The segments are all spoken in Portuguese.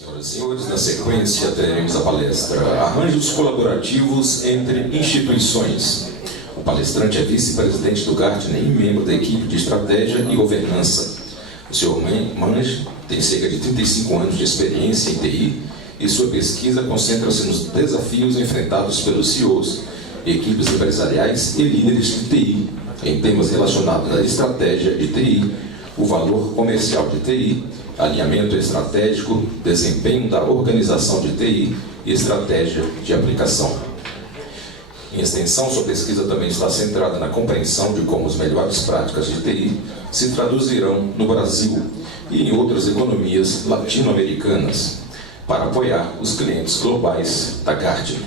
Senhoras e senhores, na sequência teremos a palestra Arranjos Colaborativos entre Instituições. O palestrante é vice-presidente do Gartner e membro da equipe de Estratégia e Governança. O Sr. Mange tem cerca de 35 anos de experiência em TI e sua pesquisa concentra-se nos desafios enfrentados pelos CEOs, equipes empresariais e líderes de TI, em temas relacionados à estratégia de TI, o valor comercial de TI, alinhamento estratégico, desempenho da organização de TI e estratégia de aplicação. Em extensão, sua pesquisa também está centrada na compreensão de como as melhores práticas de TI se traduzirão no Brasil e em outras economias latino-americanas, para apoiar os clientes globais da Gartner.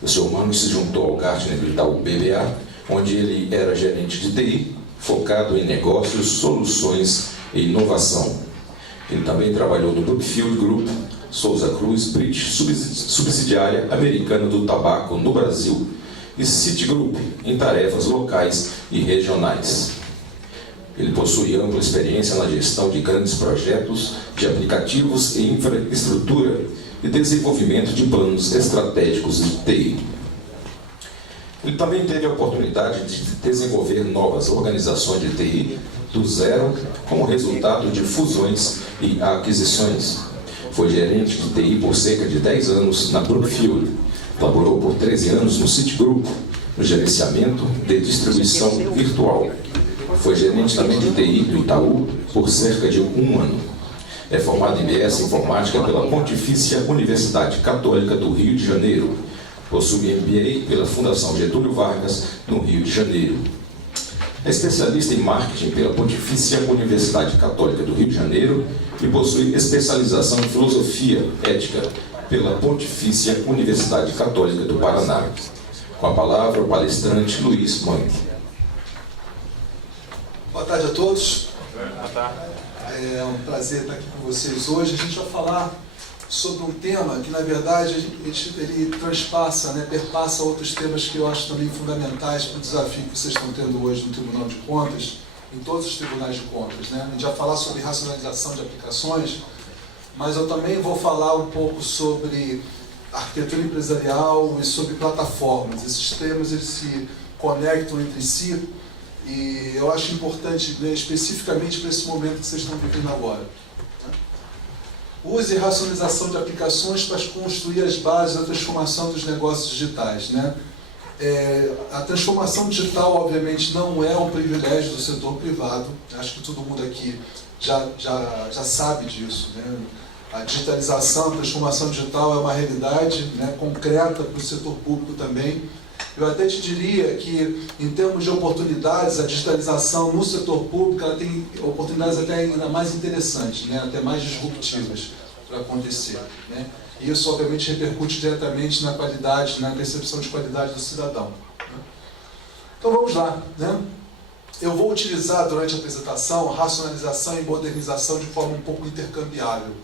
O Sr. Mange se juntou ao Gartner da UBBA, onde ele era gerente de TI, focado em negócios, soluções e inovação. Ele também trabalhou no Brookfield Group, Souza Cruz, British, subsidiária americana do tabaco no Brasil, e Citigroup, em tarefas locais e regionais. Ele possui ampla experiência na gestão de grandes projetos de aplicativos e infraestrutura e desenvolvimento de planos estratégicos de TI. Ele também teve a oportunidade de desenvolver novas organizações de TI do zero como resultado de fusões e aquisições. Foi gerente de TI por cerca de 10 anos na Brookfield. Laborou por 13 anos no Citigroup, no gerenciamento de distribuição virtual. Foi gerente também de TI do Itaú por cerca de 1 ano. É formado em BS Informática pela Pontifícia Universidade Católica do Rio de Janeiro. Possui MBA pela Fundação Getúlio Vargas, no Rio de Janeiro. É especialista em marketing pela Pontifícia Universidade Católica do Rio de Janeiro e possui especialização em filosofia ética pela Pontifícia Universidade Católica do Paraná. Com a palavra, o palestrante Luiz Mange. Boa tarde a todos. Boa tarde. É um prazer estar aqui com vocês hoje. A gente vai falar sobre um tema que, na verdade, ele transpassa, perpassa outros temas que eu acho também fundamentais para o desafio que vocês estão tendo hoje no Tribunal de Contas, em todos os tribunais de contas. A gente vai falar sobre racionalização de aplicações, mas eu também vou falar um pouco sobre arquitetura empresarial e sobre plataformas. Esses temas eles se conectam entre si e eu acho importante, especificamente para esse momento que vocês estão vivendo agora. Use racionalização de aplicações para construir as bases da transformação dos negócios digitais. A transformação digital, obviamente, não é um privilégio do setor privado. Acho que todo mundo aqui já sabe disso. A digitalização, a transformação digital é uma realidade concreta para o setor público também. Eu até te diria que, em termos de oportunidades, a digitalização no setor público ela tem oportunidades até ainda mais interessantes, até mais disruptivas para acontecer. E isso, obviamente, repercute diretamente na qualidade, na percepção de qualidade do cidadão. Então, vamos lá. Eu vou utilizar, durante a apresentação, racionalização e modernização de forma um pouco intercambiável.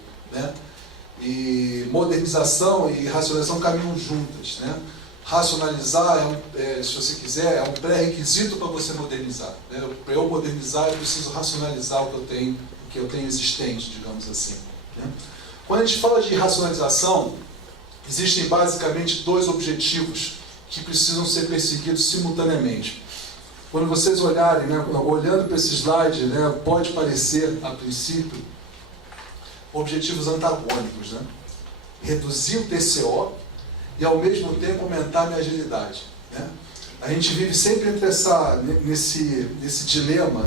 E modernização e racionalização caminham juntas. Racionalizar, se você quiser, é um pré-requisito para você modernizar. Para eu modernizar, eu preciso racionalizar o que eu tenho existente, digamos assim. Quando a gente fala de racionalização, existem basicamente 2 objetivos que precisam ser perseguidos simultaneamente. Quando vocês olharem, olhando para esse slide, pode parecer, a princípio, objetivos antagônicos. Reduzir o TCO e, ao mesmo tempo, aumentar a minha agilidade. A gente vive sempre entre nesse dilema,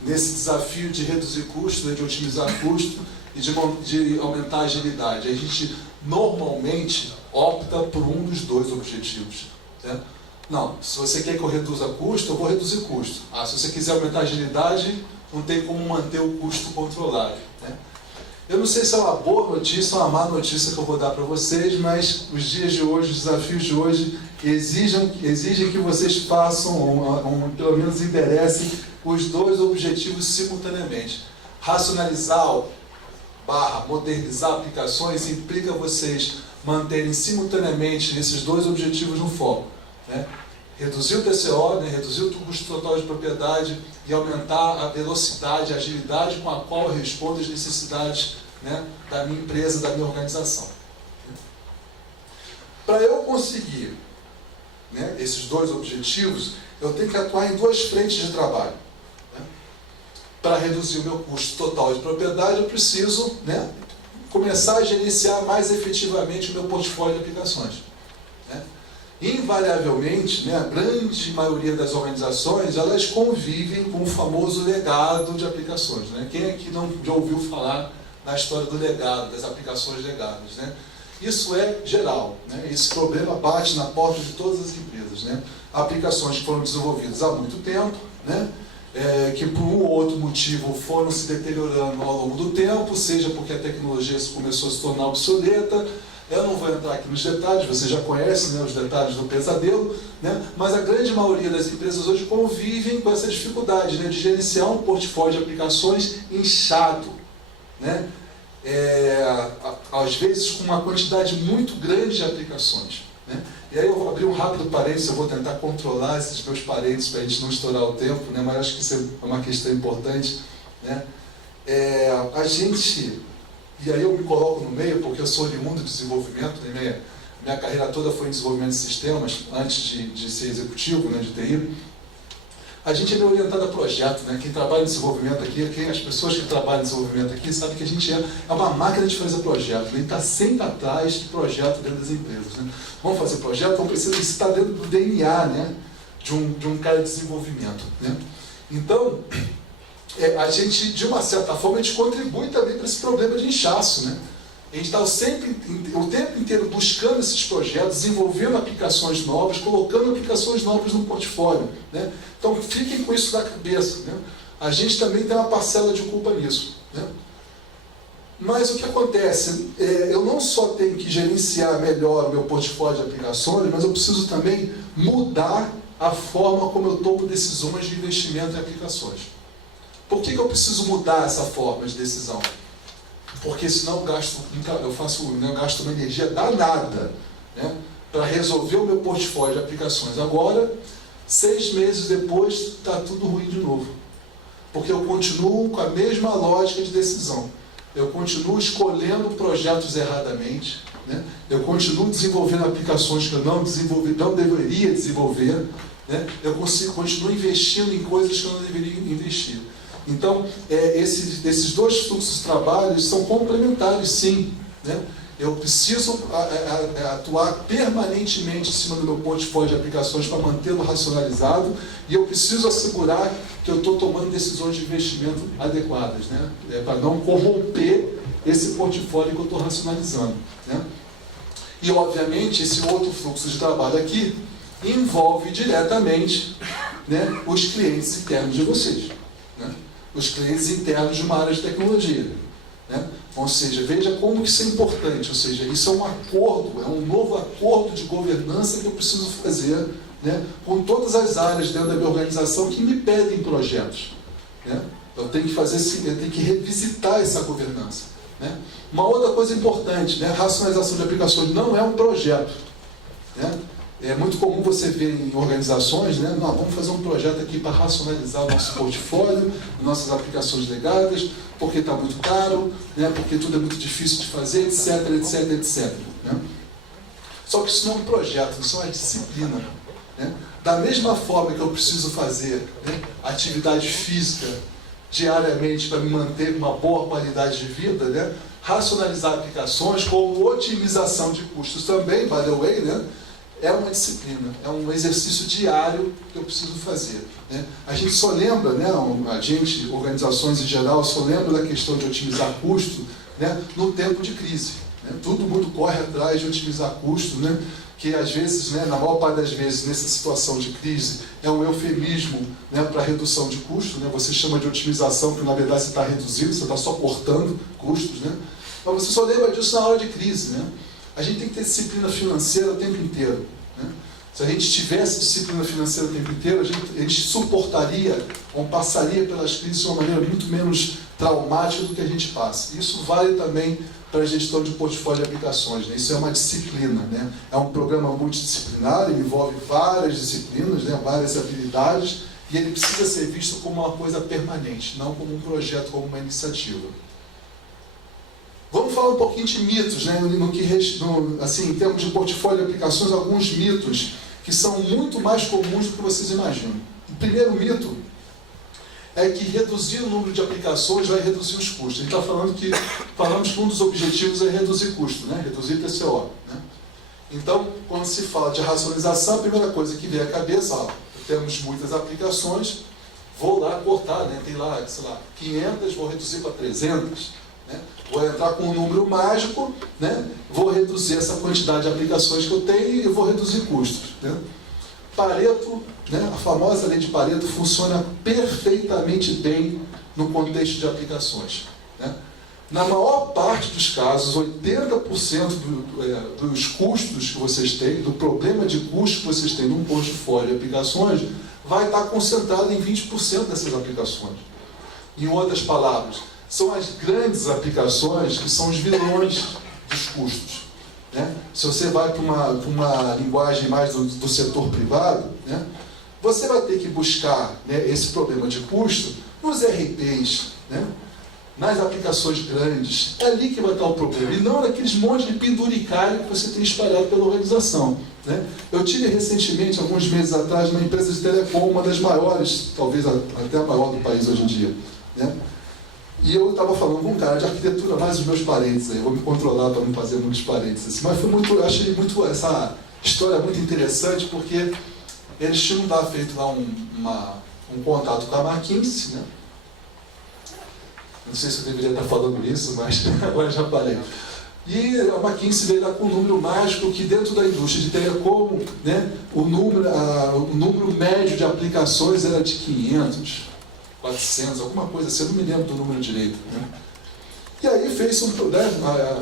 nesse desafio de reduzir custo, de otimizar custo e de aumentar a agilidade. A gente, normalmente, opta por um dos 2 objetivos. Não, se você quer que eu reduza custo, eu vou reduzir custo. Se você quiser aumentar a agilidade, não tem como manter o custo controlado. Eu não sei se é uma boa notícia ou uma má notícia que eu vou dar para vocês, mas os dias de hoje, os desafios de hoje, exigem que vocês façam, ou pelo menos interessem, os 2 objetivos simultaneamente. Racionalizar / modernizar aplicações implica vocês manterem simultaneamente esses 2 objetivos no foco. Reduzir o TCO, reduzir o custo total de propriedade e aumentar a velocidade, a agilidade com a qual eu respondo às necessidades né, da minha empresa, da minha organização. Para eu conseguir, né, esses dois objetivos, eu tenho que atuar em duas frentes de trabalho. Né? Para reduzir o meu custo total de propriedade, eu preciso, né, começar a gerenciar mais efetivamente o meu portfólio de aplicações. Né? Invariavelmente, né, a grande maioria das organizações, elas convivem com o famoso legado de aplicações. Né? Quem aqui não já ouviu falar na história do legado, das aplicações legadas? Né? Isso é geral. Né? Esse problema bate na porta de todas as empresas. Né? Aplicações que foram desenvolvidas há muito tempo, né? Que por um ou outro motivo foram se deteriorando ao longo do tempo, seja porque a tecnologia começou a se tornar obsoleta. Eu não vou entrar aqui nos detalhes, você já conhece, né, os detalhes do pesadelo, né, mas a grande maioria das empresas hoje convivem com essa dificuldade, né, de gerenciar um portfólio de aplicações inchado, né, às vezes com uma quantidade muito grande de aplicações. Né. E aí eu vou abrir um rápido parênteses, eu vou tentar controlar esses meus parênteses para a gente não estourar o tempo, né, mas acho que isso é uma questão importante. Né. A gente... E aí eu me coloco no meio, porque eu sou oriundo de desenvolvimento, né? Minha carreira toda foi em desenvolvimento de sistemas, antes de ser executivo, né, de TI. A gente é meio orientado a projeto, né? Quem trabalha em desenvolvimento aqui, as pessoas que trabalham em desenvolvimento aqui, sabem que a gente é uma máquina de fazer projeto, né? Está sempre atrás de projeto dentro das empresas. Né? Vamos fazer projeto, então precisa estar dentro do DNA, né, de um cara de desenvolvimento. Né? Então... a gente, de uma certa forma, a gente contribui também para esse problema de inchaço. Né? A gente está o tempo inteiro buscando esses projetos, desenvolvendo aplicações novas, colocando aplicações novas no portfólio. Né? Então, fiquem com isso na cabeça. Né? A gente também tem uma parcela de culpa nisso. Né? Mas o que acontece? Eu não só tenho que gerenciar melhor o meu portfólio de aplicações, mas eu preciso também mudar a forma como eu tomo decisões de investimento em aplicações. Por que eu preciso mudar essa forma de decisão? Porque senão eu gasto uma energia danada, né, para resolver o meu portfólio de aplicações. Agora, 6 meses depois, está tudo ruim de novo. Porque eu continuo com a mesma lógica de decisão. Eu continuo escolhendo projetos erradamente. Né? Eu continuo desenvolvendo aplicações que eu não deveria desenvolver. Né? Eu continuo investindo em coisas que eu não deveria investir. Então, esses dois fluxos de trabalho são complementares, sim. Né? Eu preciso atuar permanentemente em cima do meu portfólio de aplicações para mantê-lo racionalizado, e eu preciso assegurar que eu estou tomando decisões de investimento adequadas, né? Para não corromper esse portfólio que eu estou racionalizando. Né? E, obviamente, esse outro fluxo de trabalho aqui envolve diretamente, né, os clientes internos de vocês. Né? Os clientes internos de uma área de tecnologia. Né? Ou seja, veja como isso é importante. Ou seja, isso é um acordo, é um novo acordo de governança que eu preciso fazer, né, com todas as áreas dentro da minha organização que me pedem projetos. Né? Eu tenho que revisitar essa governança. Né? Uma outra coisa importante, né, racionalização de aplicações não é um projeto. Né? É muito comum você ver em organizações, né, vamos fazer um projeto aqui para racionalizar o nosso portfólio, nossas aplicações legadas, porque está muito caro, né, porque tudo é muito difícil de fazer, etc, etc, etc. Né? Só que isso não é um projeto, isso é uma disciplina. Né? Da mesma forma que eu preciso fazer, né, atividade física diariamente para me manter com uma boa qualidade de vida, né, racionalizar aplicações como otimização de custos também, by the way, né, é uma disciplina, é um exercício diário que eu preciso fazer. Né? A gente só lembra, né, organizações em geral, só lembra da questão de otimizar custo, né, no tempo de crise. Né? Todo mundo corre atrás de otimizar custo, né, que às vezes, né, na maior parte das vezes, nessa situação de crise, é um eufemismo, né, para redução de custo. Né? Você chama de otimização, que na verdade você está reduzindo, você está só cortando custos. Né? Mas você só lembra disso na hora de crise. Né? A gente tem que ter disciplina financeira o tempo inteiro. Né? Se a gente tivesse disciplina financeira o tempo inteiro, a gente suportaria ou passaria pelas crises de uma maneira muito menos traumática do que a gente passa. Isso vale também para a gestão de portfólio de aplicações. Né? Isso é uma disciplina. Né? É um programa multidisciplinar, ele envolve várias disciplinas, né? Várias habilidades, e ele precisa ser visto como uma coisa permanente, não como um projeto, como uma iniciativa. falar um pouquinho de mitos, né? Assim, em termos de portfólio de aplicações, alguns mitos que são muito mais comuns do que vocês imaginam. O primeiro mito é que reduzir o número de aplicações vai reduzir os custos. A gente está falamos que um dos objetivos é reduzir custo, né? Reduzir TCO. Né? Então, quando se fala de racionalização, a primeira coisa que vem à cabeça, temos muitas aplicações, vou lá cortar, né? Tem lá, sei lá, 500, vou reduzir para 300. Né? Vou entrar com um número mágico, né? Vou reduzir essa quantidade de aplicações que eu tenho e vou reduzir custos. Né? Pareto, né? A famosa lei de Pareto funciona perfeitamente bem no contexto de aplicações. Né? Na maior parte dos casos, 80% dos custos que vocês têm, do problema de custo que vocês têm num portfólio de aplicações, vai estar concentrado em 20% dessas aplicações. Em outras palavras, são as grandes aplicações que são os vilões dos custos. Né? Se você vai para uma linguagem mais do setor privado, né? Você vai ter que buscar, né, esse problema de custo nos RPs, né? Nas aplicações grandes. É ali que vai estar o problema, e não naqueles montes de penduricalho que você tem espalhado pela organização. Né? Eu tive recentemente, alguns meses atrás, uma empresa de telecom, uma das maiores, talvez até a maior do país hoje em dia. Né? E eu estava falando com um cara de arquitetura, mais os meus parênteses, aí, vou me controlar para não fazer muitos parênteses. Mas foi muito, eu achei muito essa história muito interessante, porque eles tinham feito lá um contato com a McKinsey, né? Não sei se eu deveria estar falando isso, mas agora já parei. E a McKinsey veio lá com um número mágico que dentro da indústria de telecom, né, o número médio de aplicações era de 500, 400, alguma coisa assim, eu não me lembro do número direito. Né? E aí fez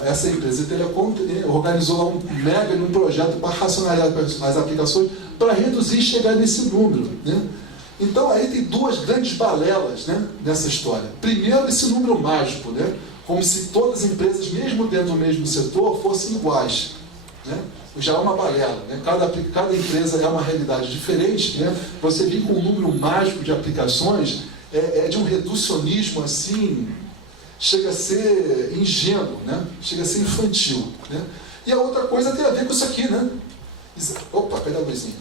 essa empresa de telecom organizou lá um projeto para racionalizar as aplicações para reduzir e chegar nesse número. Né? Então aí tem duas grandes balelas, né, nessa história. Primeiro, esse número mágico, né, como se todas as empresas, mesmo dentro do mesmo setor, fossem iguais. Né? Já é uma balela. Né? Cada empresa é uma realidade diferente. Né? Você vir com um número mágico de aplicações é de um reducionismo assim, chega a ser ingênuo, né? Chega a ser infantil. Né? E a outra coisa tem a ver com isso aqui. Né? Opa, cadê a luzinha?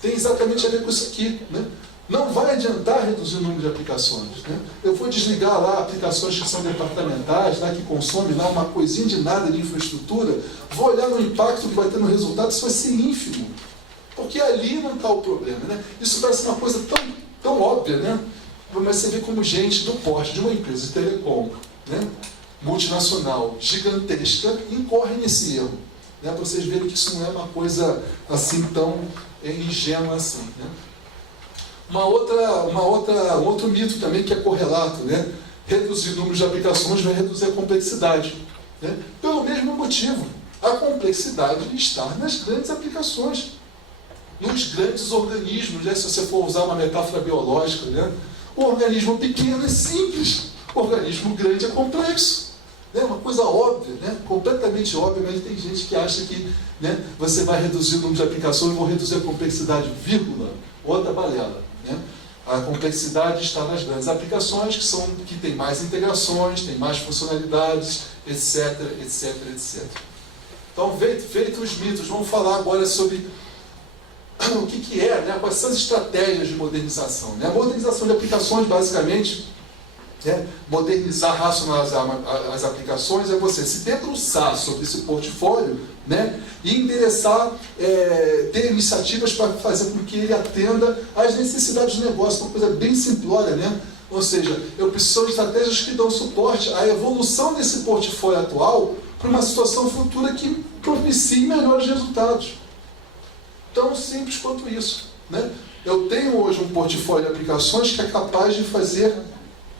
Tem exatamente a ver com isso aqui. Né? Não vai adiantar reduzir o número de aplicações. Né? Eu vou desligar lá aplicações que são departamentais, né, que consomem lá uma coisinha de nada de infraestrutura, vou olhar no impacto que vai ter no resultado, isso vai ser ínfimo. Porque ali não está o problema. Né? Isso parece uma coisa tão óbvia, né? Mas você vê como gente do porte de uma empresa de telecom, né, multinacional, gigantesca, incorre nesse erro. Né? Para vocês verem que isso não é uma coisa assim tão ingênua assim. Né? Um outro mito também que é correlato, né? Reduzir o número de aplicações vai reduzir a complexidade. Né? Pelo mesmo motivo, a complexidade está nas grandes aplicações, nos grandes organismos. Né? Se você for usar uma metáfora biológica, né? O organismo pequeno é simples, o organismo grande é complexo. É uma coisa óbvia, né? Completamente óbvia, mas tem gente que acha que, né, você vai reduzir o número de aplicações e vou reduzir a complexidade, vírgula, outra balela. Né? A complexidade está nas grandes aplicações, que têm mais integrações, têm mais funcionalidades, etc, etc, etc. Então, feitos os mitos, vamos falar agora sobre o que é, né? Quais são as estratégias de modernização. Né? A modernização de aplicações, basicamente, modernizar, racionalizar as aplicações, é você se debruçar sobre esse portfólio, né, e endereçar, ter iniciativas para fazer com que ele atenda às necessidades do negócio, uma coisa bem simplória, né? Ou seja, eu preciso de estratégias que dão suporte à evolução desse portfólio atual para uma situação futura que propicie melhores resultados. Tão simples quanto isso. Né? Eu tenho hoje um portfólio de aplicações que é capaz de fazer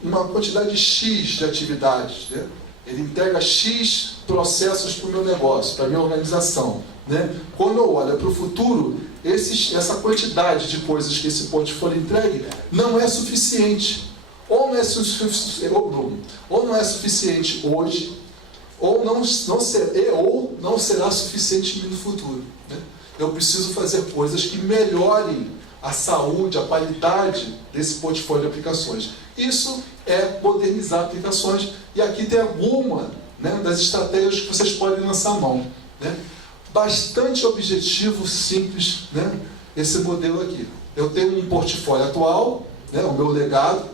uma quantidade X de atividades. Né? Ele entrega X processos para o meu negócio, para a minha organização. Né? Quando eu olho para o futuro, essa quantidade de coisas que esse portfólio entregue não é suficiente. Ou não é suficiente hoje, ou não será suficiente no futuro. Né? Eu preciso fazer coisas que melhorem a saúde, a qualidade desse portfólio de aplicações. Isso é modernizar aplicações, e aqui tem né, das estratégias que vocês podem lançar a mão. Né? Bastante objetivo, simples, né, esse modelo aqui. Eu tenho um portfólio atual, né, o meu legado,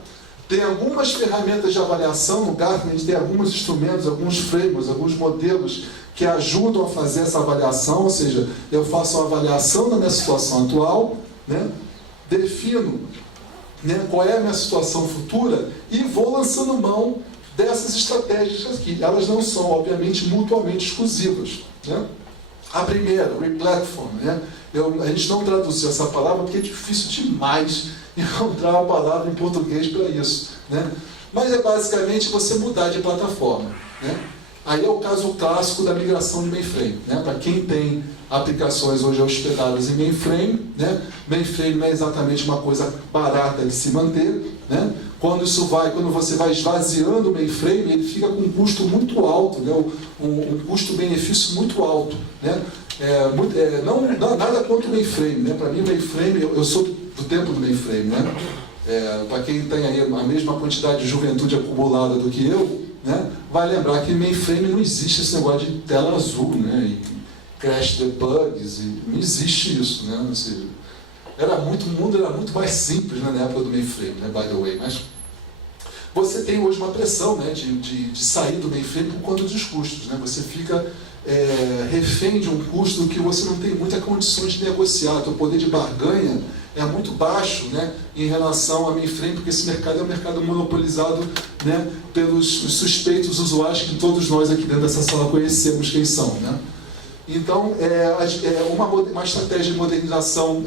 tem algumas ferramentas de avaliação, no Gartner tem alguns instrumentos, alguns frameworks, alguns modelos que ajudam a fazer essa avaliação, ou seja, eu faço uma avaliação da minha situação atual, né, defino, né, qual é a minha situação futura e vou lançando mão dessas estratégias aqui. Elas não são, obviamente, mutuamente exclusivas. Né? A primeira, replatform, né? A gente não traduziu essa palavra porque é difícil demais encontrar uma palavra em português para isso. Né? Mas é basicamente você mudar de plataforma. Né? Aí é o caso clássico da migração de mainframe. Né? Para quem tem aplicações hoje hospedadas em mainframe, né? Mainframe não é exatamente uma coisa barata de se manter. Né? Quando você vai esvaziando o mainframe, ele fica com um custo muito alto, né? um custo-benefício muito alto. Né? Nada contra o mainframe. Né? Para mim, o mainframe, eu sou do tempo do mainframe. Né? Para quem tem aí a mesma quantidade de juventude acumulada do que eu, né? Vai lembrar que em mainframe não existe esse negócio de tela azul, né? E crash debugs, não existe isso. Né? Ou seja, o mundo era muito mais simples, né, na época do mainframe, né, by the way. Mas você tem hoje uma pressão, né, de sair do mainframe por conta dos custos. Né? Você fica refém de um custo que você não tem muitas condições de negociar. O poder de barganha é muito baixo, né, em relação a mainframe, porque esse mercado é um mercado monopolizado, né, pelos suspeitos usuários que todos nós aqui dentro dessa sala conhecemos quem são. Né? Então, uma estratégia de modernização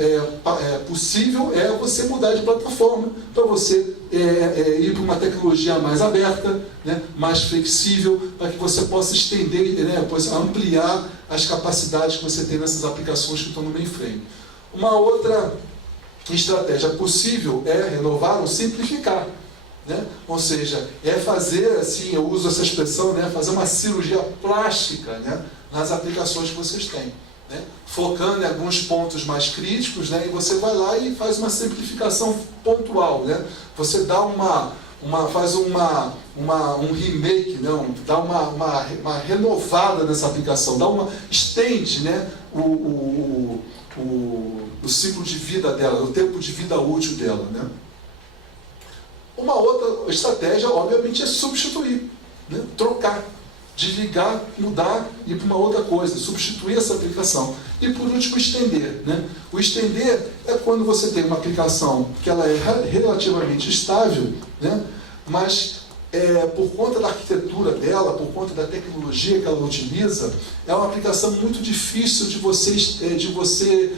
possível é você mudar de plataforma para você ir para uma tecnologia mais aberta, né, mais flexível, para que você possa estender, né, possa ampliar as capacidades que você tem nessas aplicações que estão no mainframe. Uma outra estratégia possível é renovar ou simplificar. Né? Ou seja, fazer, assim, eu uso essa expressão, né, fazer uma cirurgia plástica, né, nas aplicações que vocês têm. Né? Focando em alguns pontos mais críticos, né, e você vai lá e faz uma simplificação pontual. Né? Você dá faz um remake, né? Dá uma renovada nessa aplicação, estende, né, o ciclo de vida dela, o tempo de vida útil dela. Né? Uma outra estratégia, obviamente, é substituir, né? Trocar, desligar, mudar e ir para uma outra coisa, substituir essa aplicação. E por último, estender. Né? O estender é quando você tem uma aplicação que ela é relativamente estável, né? Mas por conta da arquitetura dela, por conta da tecnologia que ela utiliza, é uma aplicação muito difícil de você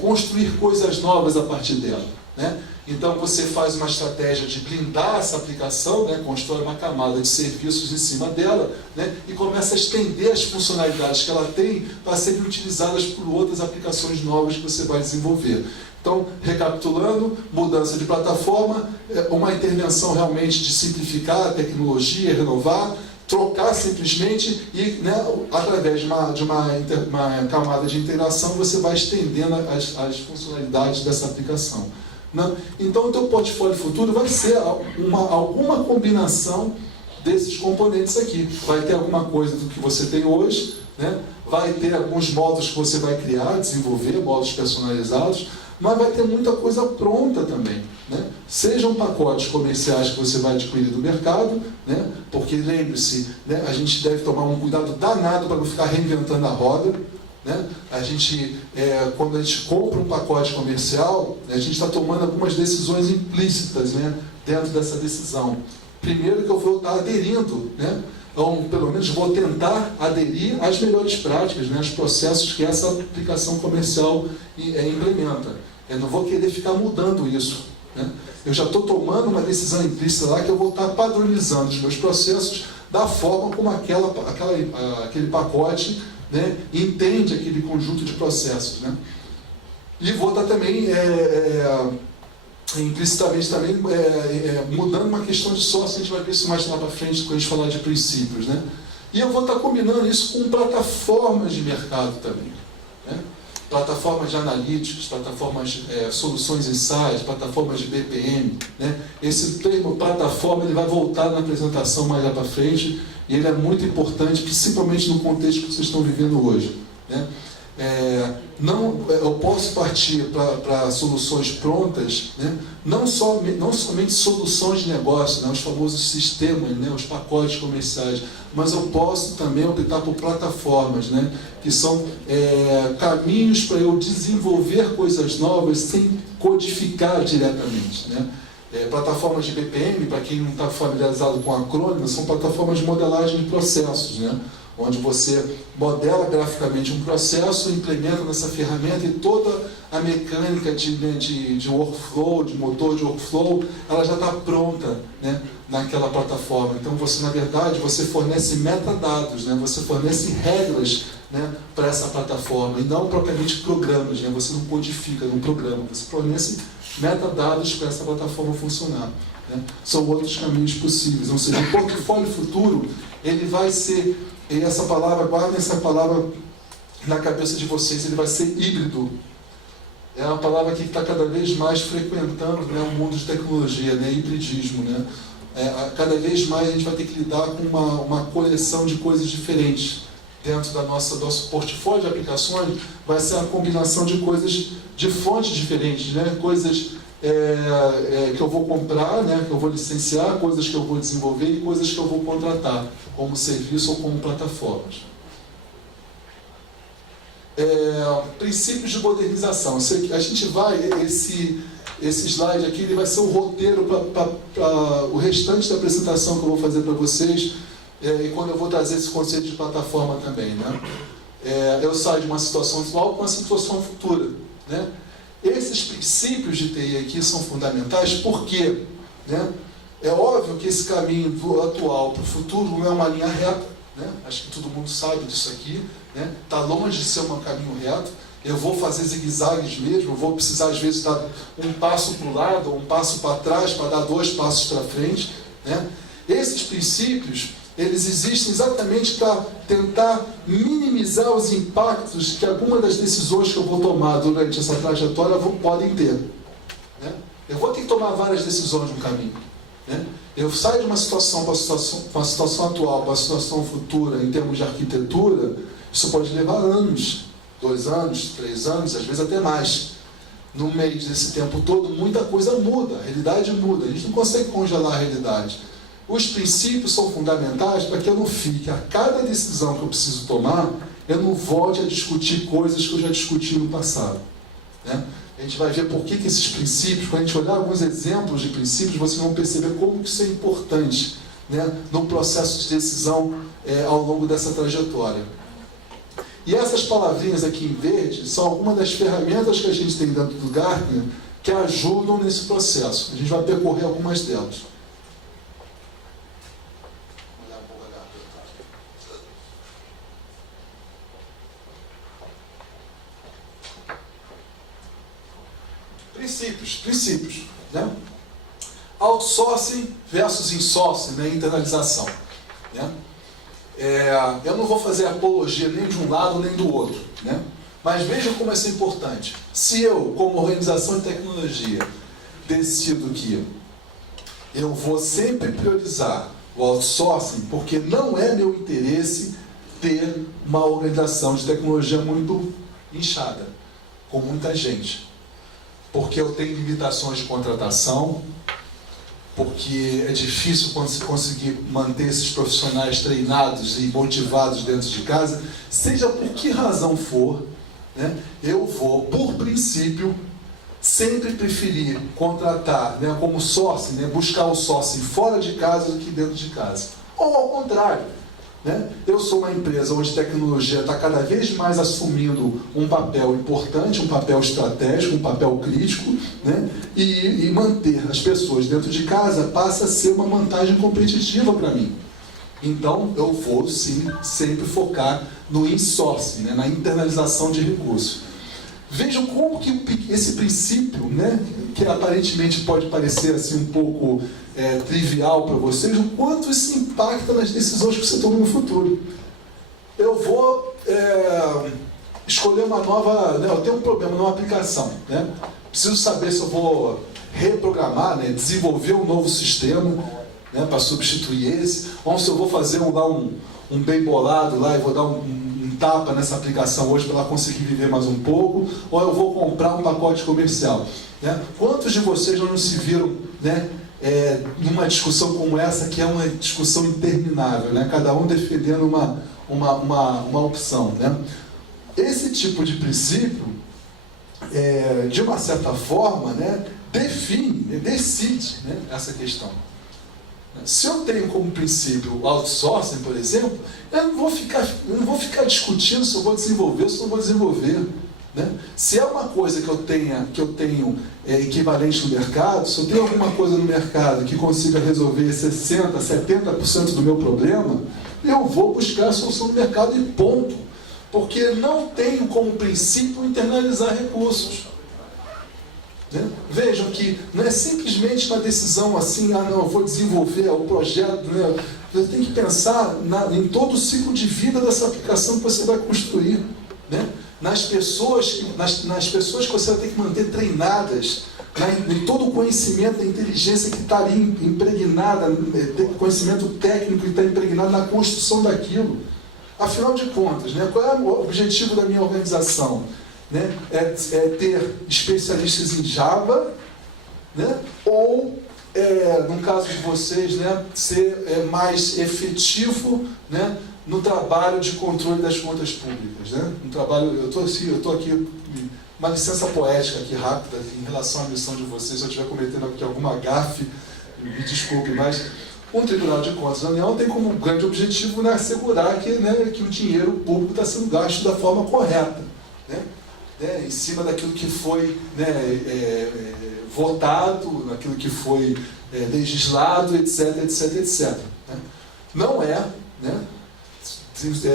construir coisas novas a partir dela. Né? Então você faz uma estratégia de blindar essa aplicação, né? Constrói uma camada de serviços em cima dela, né? E começa a estender as funcionalidades que ela tem para serem utilizadas por outras aplicações novas que você vai desenvolver. Então, recapitulando, mudança de plataforma, uma intervenção realmente de simplificar a tecnologia, renovar, trocar simplesmente e, né, através de uma camada de integração você vai estendendo as funcionalidades dessa aplicação. Né? Então, o teu portfólio futuro vai ser alguma combinação desses componentes aqui. Vai ter alguma coisa do que você tem hoje, né? Vai ter alguns módulos que você vai criar, desenvolver, módulos personalizados, mas vai ter muita coisa pronta também. Né? Sejam pacotes comerciais que você vai adquirir do mercado, né? Porque lembre-se, né, a gente deve tomar um cuidado danado para não ficar reinventando a roda. Né? Quando a gente compra um pacote comercial, a gente está tomando algumas decisões implícitas, né, dentro dessa decisão. Primeiro que eu vou estar aderindo, né, ou pelo menos vou tentar aderir às melhores práticas, né, aos processos que essa aplicação comercial implementa. Eu não vou querer ficar mudando isso. Né? Eu já estou tomando uma decisão implícita lá que eu vou estar padronizando os meus processos da forma como aquele pacote, né, entende aquele conjunto de processos. Né? E vou estar também, implicitamente também, mudando uma questão de sócio, a gente vai ver isso mais lá para frente quando a gente falar de princípios. Né? E eu vou estar combinando isso com plataformas de mercado também. Né? Plataformas de analytics, plataformas de soluções insights, plataformas de BPM. Né? Esse termo plataforma ele vai voltar na apresentação mais lá para frente. E ele é muito importante, principalmente no contexto que vocês estão vivendo hoje, né? Eu posso partir para soluções prontas, né? não somente soluções de negócio, né? Os famosos sistemas, né? Os pacotes comerciais, mas eu posso também optar por plataformas, né? Que são caminhos para eu desenvolver coisas novas sem codificar diretamente, né? Plataformas de BPM, para quem não está familiarizado com acrônimos, são plataformas de modelagem de processos, né? Onde você modela graficamente um processo, implementa nessa ferramenta e toda a mecânica de workflow, de motor de workflow, ela já está pronta, né, naquela plataforma. Então, você, na verdade, você fornece metadados, né, você fornece regras, né, para essa plataforma, e não propriamente programas, né, você não codifica num programa, você fornece metadados para essa plataforma funcionar, né. São outros caminhos possíveis. Ou seja, o portfólio futuro, ele vai ser... E essa palavra, guardem essa palavra na cabeça de vocês, ele vai ser híbrido. É uma palavra que está cada vez mais frequentando, né, o mundo de tecnologia, né, hibridismo, né? Cada vez mais a gente vai ter que lidar com uma coleção de coisas diferentes. Dentro do nosso portfólio de aplicações, vai ser uma combinação de coisas de fontes diferentes, né? Coisas que eu vou comprar, né, que eu vou licenciar, coisas que eu vou desenvolver e coisas que eu vou contratar como serviço ou como plataformas. Princípios de modernização. A gente vai, esse slide aqui, ele vai ser o roteiro para o restante da apresentação que eu vou fazer para vocês, e quando eu vou trazer esse conceito de plataforma também, né? Eu saio de uma situação atual para uma situação futura, né? Esses princípios de TI aqui são fundamentais porque, né, é óbvio que esse caminho do atual para o futuro não é uma linha reta, né? Acho que todo mundo sabe disso aqui, né? Está longe de ser um caminho reto. Eu vou fazer zigue-zagues mesmo, eu vou precisar às vezes dar um passo para o lado, ou um passo para trás, para dar 2 passos para frente, né? Esses princípios, eles existem exatamente para tentar minimizar os impactos que alguma das decisões que eu vou tomar durante essa trajetória podem ter, né? Eu vou ter que tomar várias decisões no caminho, né? Eu saio de uma situação para uma situação atual, para uma situação futura, em termos de arquitetura, isso pode levar anos, 2 anos, 3 anos, às vezes até mais. No meio desse tempo todo, muita coisa muda, a realidade muda, a gente não consegue congelar a realidade. Os princípios são fundamentais para que eu não fique, a cada decisão que eu preciso tomar, eu não volte a discutir coisas que eu já discuti no passado, né? A gente vai ver por que esses princípios, quando a gente olhar alguns exemplos de princípios, vocês vão perceber como que isso é importante, né, no processo de decisão ao longo dessa trajetória. E essas palavrinhas aqui em verde são algumas das ferramentas que a gente tem dentro do Gartner que ajudam nesse processo. A gente vai percorrer algumas delas. Princípios, né? Outsourcing versus insourcing, né? Internalização, né? Eu não vou fazer apologia nem de um lado nem do outro, né? Mas vejam como isso é importante. Se eu, como organização de tecnologia, decido que eu vou sempre priorizar o outsourcing, porque não é meu interesse ter uma organização de tecnologia muito inchada, com muita gente. Porque eu tenho limitações de contratação, porque é difícil conseguir manter esses profissionais treinados e motivados dentro de casa, seja por que razão for, né, eu vou, por princípio, sempre preferir contratar, né, como sourcing, né, buscar o sourcing fora de casa do que dentro de casa. Ou ao contrário, né, eu sou uma empresa onde a tecnologia está cada vez mais assumindo um papel importante, um papel estratégico, um papel crítico, né, e manter as pessoas dentro de casa passa a ser uma vantagem competitiva para mim. Então, eu vou, sim, sempre focar no insourcing, né, na internalização de recursos. Vejam como que esse princípio, né, que aparentemente pode parecer assim, um pouco trivial para vocês, o quanto isso impacta nas decisões que você toma no futuro. Eu vou escolher uma nova... Né, eu tenho um problema numa aplicação, né? Preciso saber se eu vou reprogramar, né, desenvolver um novo sistema. né, para substituir esse, ou se eu vou fazer um bem bolado lá e vou dar um tapa nessa aplicação hoje para ela conseguir viver mais um pouco, ou eu vou comprar um pacote comercial. Né? Quantos de vocês não se viram, né, numa discussão como essa, que é uma discussão interminável, né? Cada um defendendo uma opção. Né? Esse tipo de princípio, de uma certa forma, né, decide, né, essa questão. Se eu tenho como princípio o outsourcing, por exemplo, eu não vou ficar discutindo se eu vou desenvolver ou se não vou desenvolver. Né? Se é uma coisa que eu tenho equivalente no mercado, se eu tenho alguma coisa no mercado que consiga resolver 60%, 70% do meu problema, eu vou buscar a solução do mercado e ponto. Porque não tenho como princípio internalizar recursos. Né? Vejam que não é simplesmente uma decisão assim, não, eu vou desenvolver o projeto. Né? Você tem que pensar em todo o ciclo de vida dessa aplicação que você vai construir. Né? Nas pessoas que você vai ter que manter treinadas, em todo o conhecimento, a inteligência que está ali impregnada, conhecimento técnico que está impregnado na construção daquilo. Afinal de contas, né, qual é o objetivo da minha organização? Né? É ter especialistas em Java, né? Ou, no caso de vocês, né, ser mais efetivo, né, no trabalho de controle das contas públicas. Né? Eu estou aqui, uma licença poética aqui rápida em relação à missão de vocês. Se eu estiver cometendo aqui alguma gafe, me desculpe, mas um Tribunal de Contas da União tem como grande objetivo, né, assegurar que, né, que o dinheiro público está sendo gasto da forma correta, né? Em cima daquilo que foi, né, votado, naquilo que foi legislado, etc, etc, etc. Né? Não é, né,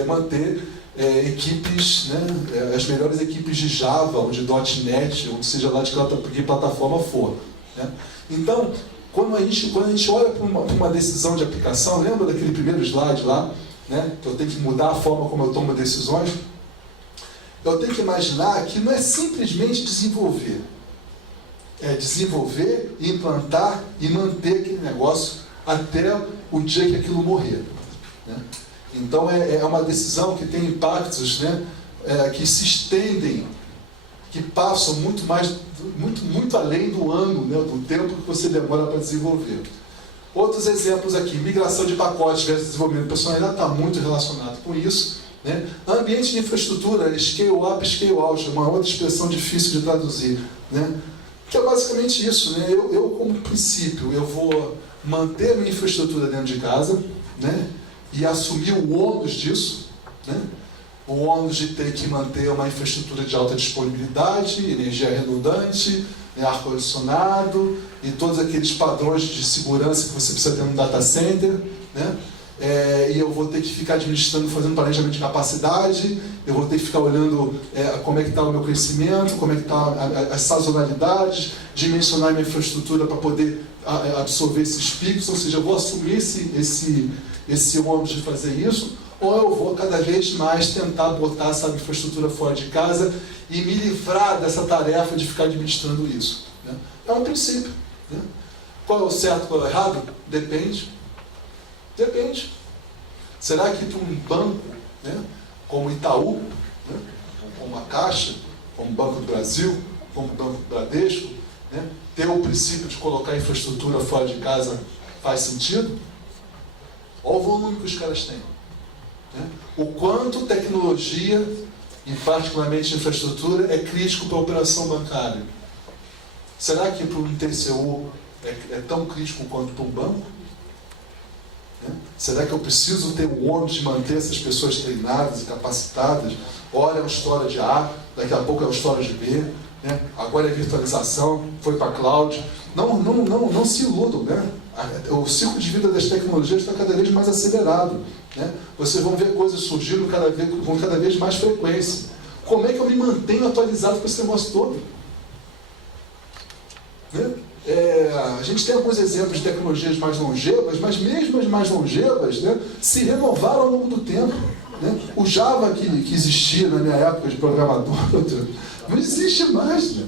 manter equipes, né, as melhores equipes de Java ou de .NET, ou seja lá de que plataforma for. Né? Então, quando a gente olha para uma decisão de aplicação, lembra daquele primeiro slide lá, né, que eu tenho que mudar a forma como eu tomo decisões? Eu tenho que imaginar que não é simplesmente desenvolver. É desenvolver, implantar e manter aquele negócio até o dia que aquilo morrer. Né? Então é uma decisão que tem impactos, né, que se estendem, que passam muito além do ano, né, do tempo que você demora para desenvolver. Outros exemplos aqui, migração de pacotes versus desenvolvimento pessoal, ainda está muito relacionado com isso. Né? Ambiente de infraestrutura, scale up, scale out, é uma outra expressão difícil de traduzir. Né? Que é basicamente isso. Né? Eu, como princípio, eu vou manter a minha infraestrutura dentro de casa, né, e assumir o ônus disso, né? O ônus de ter que manter uma infraestrutura de alta disponibilidade, energia redundante, né, ar-condicionado e todos aqueles padrões de segurança que você precisa ter no data center. Né? E eu vou ter que ficar administrando, fazendo planejamento de capacidade, eu vou ter que ficar olhando como é que está o meu crescimento, como é que estão as sazonalidades, dimensionar minha infraestrutura para poder absorver esses picos, ou seja, eu vou assumir esse ônus de fazer isso, ou eu vou cada vez mais tentar botar essa infraestrutura fora de casa e me livrar dessa tarefa de ficar administrando isso. Né? É um princípio. Né? Qual é o certo, qual é o errado? Depende. Depende. Será que para um banco, né, como Itaú, né, como a Caixa, como o Banco do Brasil, como o Banco do Bradesco, né, ter o princípio de colocar a infraestrutura fora de casa faz sentido? Olha o volume que os caras têm. Né? O quanto tecnologia, e particularmente infraestrutura, é crítico para a operação bancária. Será que para um TCU é tão crítico quanto para um banco? Né? Será que eu preciso ter o ônus de manter essas pessoas treinadas e capacitadas? Ora é uma história de A, daqui a pouco é uma história de B, né? Agora é virtualização, foi para a cloud. Não se iludam, né? O ciclo de vida das tecnologias está cada vez mais acelerado. Né? Vocês vão ver coisas surgindo com cada vez mais frequência. Como é que eu me mantenho atualizado com esse negócio todo? Né? A gente tem alguns exemplos de tecnologias mais longevas, mas mesmo as mais longevas, né, se renovaram ao longo do tempo. Né? O Java que existia na minha época de programador não existe mais. Né?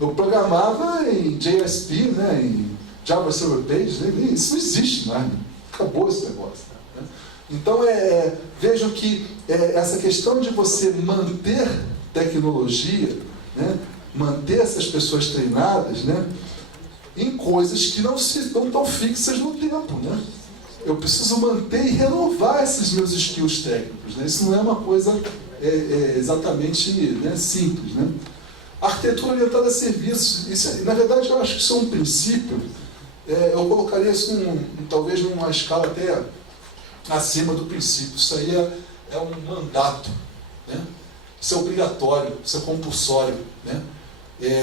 Eu programava em JSP, né, em Java Server Page, isso não existe mais, né? Acabou esse negócio. Né? Então, vejam que essa questão de você manter tecnologia, né? Manter essas pessoas treinadas, né? Em coisas que não estão fixas no tempo. Né? Eu preciso manter e renovar esses meus skills técnicos. Né? Isso não é uma coisa exatamente, né, simples. Né? Arquitetura orientada a serviços, isso, na verdade, eu acho que isso é um princípio. Eu colocaria isso talvez numa escala até acima do princípio. Isso aí é um mandato. Né? Isso é obrigatório, isso é compulsório. Né?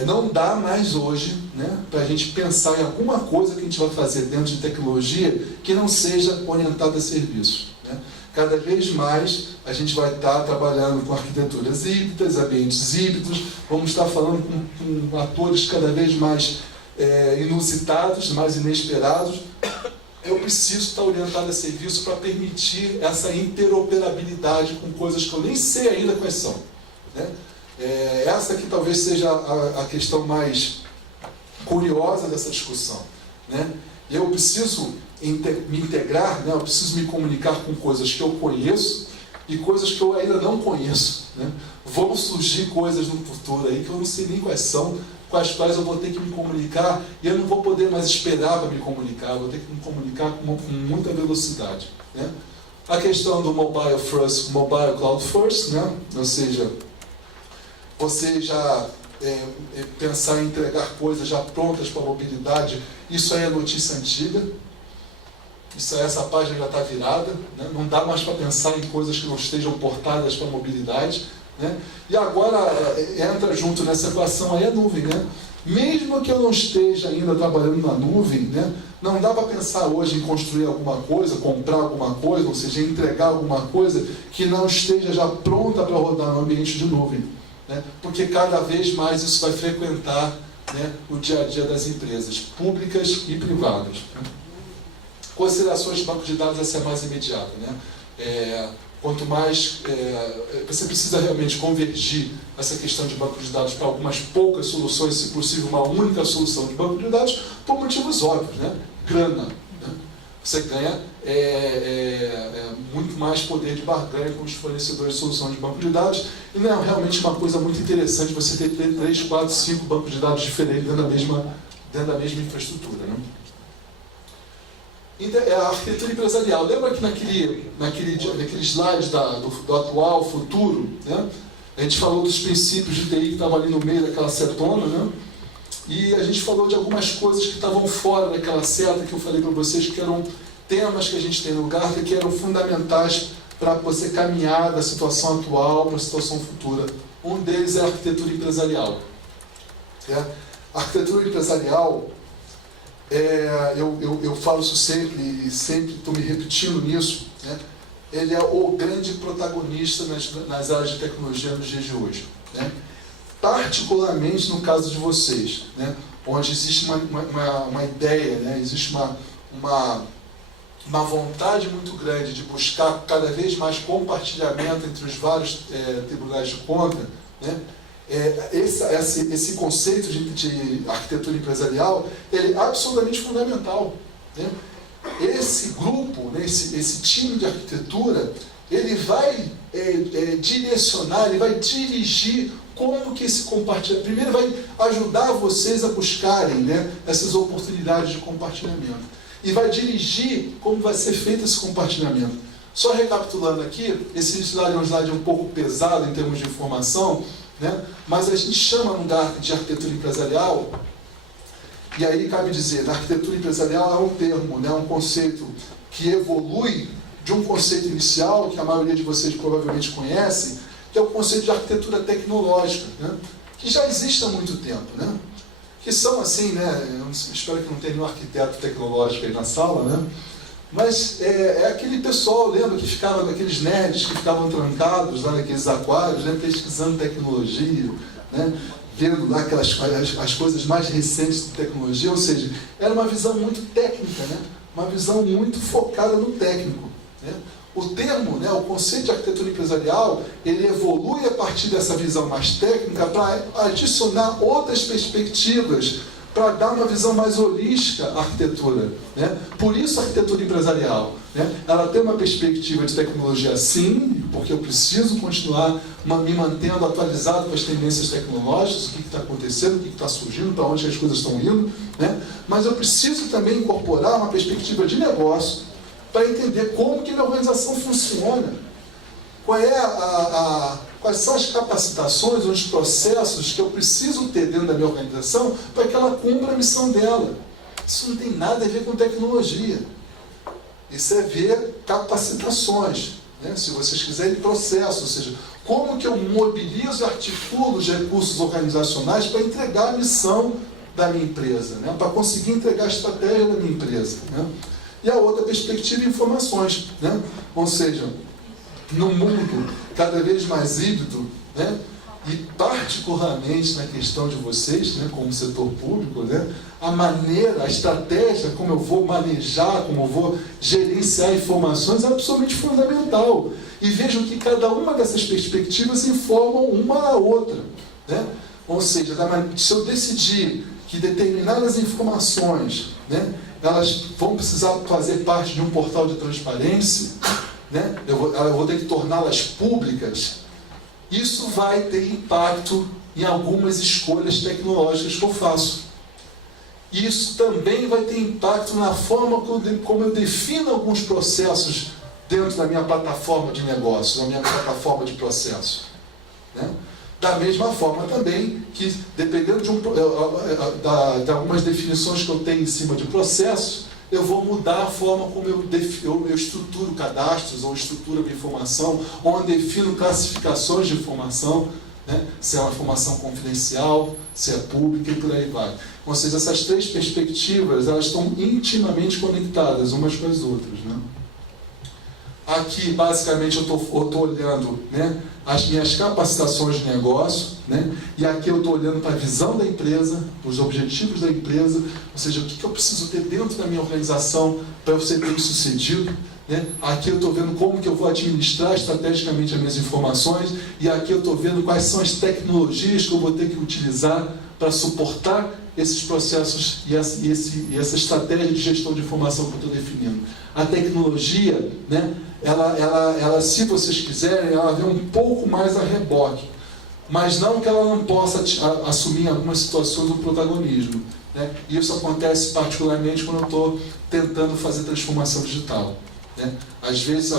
Não dá mais hoje, né, para a gente pensar em alguma coisa que a gente vai fazer dentro de tecnologia que não seja orientada a serviços. Né? Cada vez mais a gente vai estar trabalhando com arquiteturas híbridas, ambientes híbridos, vamos estar falando com atores cada vez mais inusitados, mais inesperados. Eu preciso estar orientado a serviço para permitir essa interoperabilidade com coisas que eu nem sei ainda quais são. Né? Essa que talvez seja a questão mais curiosa dessa discussão. Né? Eu preciso me integrar, né? Eu preciso me comunicar com coisas que eu conheço e coisas que eu ainda não conheço. Né? Vão surgir coisas no futuro aí que eu não sei nem quais são, com as quais eu vou ter que me comunicar e eu não vou poder mais esperar para me comunicar, eu vou ter que me comunicar com muita velocidade. Né? A questão do mobile first, mobile cloud first, né? Ou seja, você já pensar em entregar coisas já prontas para a mobilidade, isso aí é notícia antiga, essa página já está virada, né? Não dá mais para pensar em coisas que não estejam portadas para a mobilidade. Né? E agora entra junto nessa equação aí a nuvem. Né? Mesmo que eu não esteja ainda trabalhando na nuvem, né? Não dá para pensar hoje em construir alguma coisa, comprar alguma coisa, ou seja, entregar alguma coisa que não esteja já pronta para rodar no ambiente de nuvem. Né? Porque cada vez mais isso vai frequentar, né, o dia a dia das empresas, públicas e privadas. Né? Considerações de banco de dados, essa é a mais imediata. Né? Quanto mais você precisa realmente convergir essa questão de banco de dados para algumas poucas soluções, se possível uma única solução de banco de dados, por motivos óbvios, né? Grana. Né? Você ganha muito mais poder de barganha com os fornecedores de solução de banco de dados, e não é realmente uma coisa muito interessante você ter 3, 4, 5 bancos de dados diferentes dentro da mesma infraestrutura. Né? A arquitetura empresarial. Lembra que naquele slide do atual, futuro, né? A gente falou dos princípios de TI que estavam ali no meio daquela setona, né? E a gente falou de algumas coisas que estavam fora daquela seta que eu falei para vocês, que eram temas que a gente tem no Gartner, que eram fundamentais para você caminhar da situação atual para a situação futura. Um deles é a arquitetura empresarial. A arquitetura empresarial, eu falo isso sempre, e sempre estou me repetindo nisso, né? Ele é o grande protagonista nas áreas de tecnologia nos dias de hoje. Né? Particularmente no caso de vocês, né? Onde existe uma ideia, né? Existe uma vontade muito grande de buscar cada vez mais compartilhamento entre os vários tribunais de conta. Né? Esse conceito de arquitetura empresarial, ele é absolutamente fundamental. Né? Esse grupo, né, esse time de arquitetura, ele vai direcionar, ele vai dirigir como que esse compartilhamento... Primeiro vai ajudar vocês a buscarem, né, essas oportunidades de compartilhamento. E vai dirigir como vai ser feito esse compartilhamento. Só recapitulando aqui, esse slide é um slide um pouco pesado em termos de informação, né? Mas a gente chama no Gartner de arquitetura empresarial, e aí cabe dizer, na arquitetura empresarial é um termo, né? Um conceito que evolui de um conceito inicial, que a maioria de vocês provavelmente conhece, que é o conceito de arquitetura tecnológica, né? Que já existe há muito tempo, né? Que são assim, né? Eu espero que não tenha nenhum arquiteto tecnológico aí na sala, né? Mas aquele pessoal, lembra, que ficava, aqueles nerds que ficavam trancados lá naqueles aquários, né, pesquisando tecnologia, né, vendo lá as coisas mais recentes de tecnologia, ou seja, era uma visão muito técnica, né, uma visão muito focada no técnico. Né. O termo, né, o conceito de arquitetura empresarial, ele evolui a partir dessa visão mais técnica para adicionar outras perspectivas para dar uma visão mais holística à arquitetura, né? Por isso a arquitetura empresarial, né? Ela tem uma perspectiva de tecnologia sim, porque eu preciso continuar me mantendo atualizado com as tendências tecnológicas, o que está acontecendo, o que está surgindo, para onde as coisas estão indo, né? Mas eu preciso também incorporar uma perspectiva de negócio para entender como que minha organização funciona, quais são as capacitações, os processos que eu preciso ter dentro da minha organização para que ela cumpra a missão dela. Isso não tem nada a ver com tecnologia. Isso é ver capacitações, né? Se vocês quiserem, processos, ou seja, como que eu mobilizo e articulo os recursos organizacionais para entregar a missão da minha empresa, né? Para conseguir entregar a estratégia da minha empresa, né? E a outra perspectiva, informações, né? Ou seja, no mundo cada vez mais híbrido, né? E particularmente na questão de vocês, né, como setor público, né, a maneira, a estratégia, como eu vou manejar, como eu vou gerenciar informações é absolutamente fundamental. E vejam que cada uma dessas perspectivas informam uma a outra, né? Ou seja, se eu decidir que determinadas informações, né, elas vão precisar fazer parte de um portal de transparência, né, eu vou ter que torná-las públicas, isso vai ter impacto em algumas escolhas tecnológicas que eu faço. Isso também vai ter impacto na forma como eu defino alguns processos dentro da minha plataforma de negócio, da minha plataforma de processo, né? Da mesma forma também que, dependendo de algumas definições que eu tenho em cima de processos, eu vou mudar a forma como eu estruturo cadastros, ou estruturo a minha informação, ou eu defino classificações de informação, né? Se é uma informação confidencial, se é pública e por aí vai. Ou seja, essas três perspectivas, elas estão intimamente conectadas umas com as outras, né? Aqui, basicamente, eu estou olhando, né, as minhas capacitações de negócio, né, e aqui eu estou olhando para a visão da empresa, os objetivos da empresa, ou seja, o que eu preciso ter dentro da minha organização para eu ser bem-sucedido, né? Aqui eu estou vendo como que eu vou administrar estrategicamente as minhas informações, e aqui eu estou vendo quais são as tecnologias que eu vou ter que utilizar para suportar esses processos e essa estratégia de gestão de informação que eu estou definindo. A tecnologia, né, ela, se vocês quiserem, ela vem um pouco mais a reboque, mas não que ela não possa assumir em algumas situações o protagonismo, né? E isso acontece particularmente quando eu estou tentando fazer transformação digital, né? Às vezes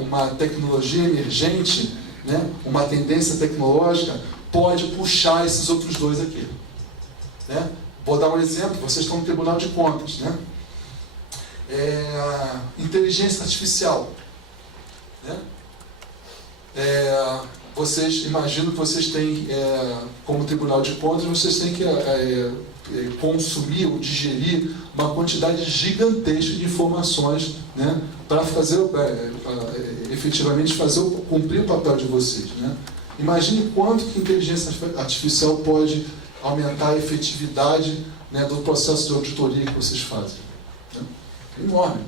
uma tecnologia emergente, né, uma tendência tecnológica pode puxar esses outros dois aqui, né? Vou dar um exemplo, vocês estão no Tribunal de Contas, né? Inteligência artificial, né? Vocês imaginam que vocês têm, como Tribunal de Contas, vocês têm que consumir ou digerir uma quantidade gigantesca de informações, né, para fazer, efetivamente cumprir o papel de vocês, né? Imagine quanto que a inteligência artificial pode aumentar a efetividade, né, do processo de auditoria que vocês fazem, né? Enorme.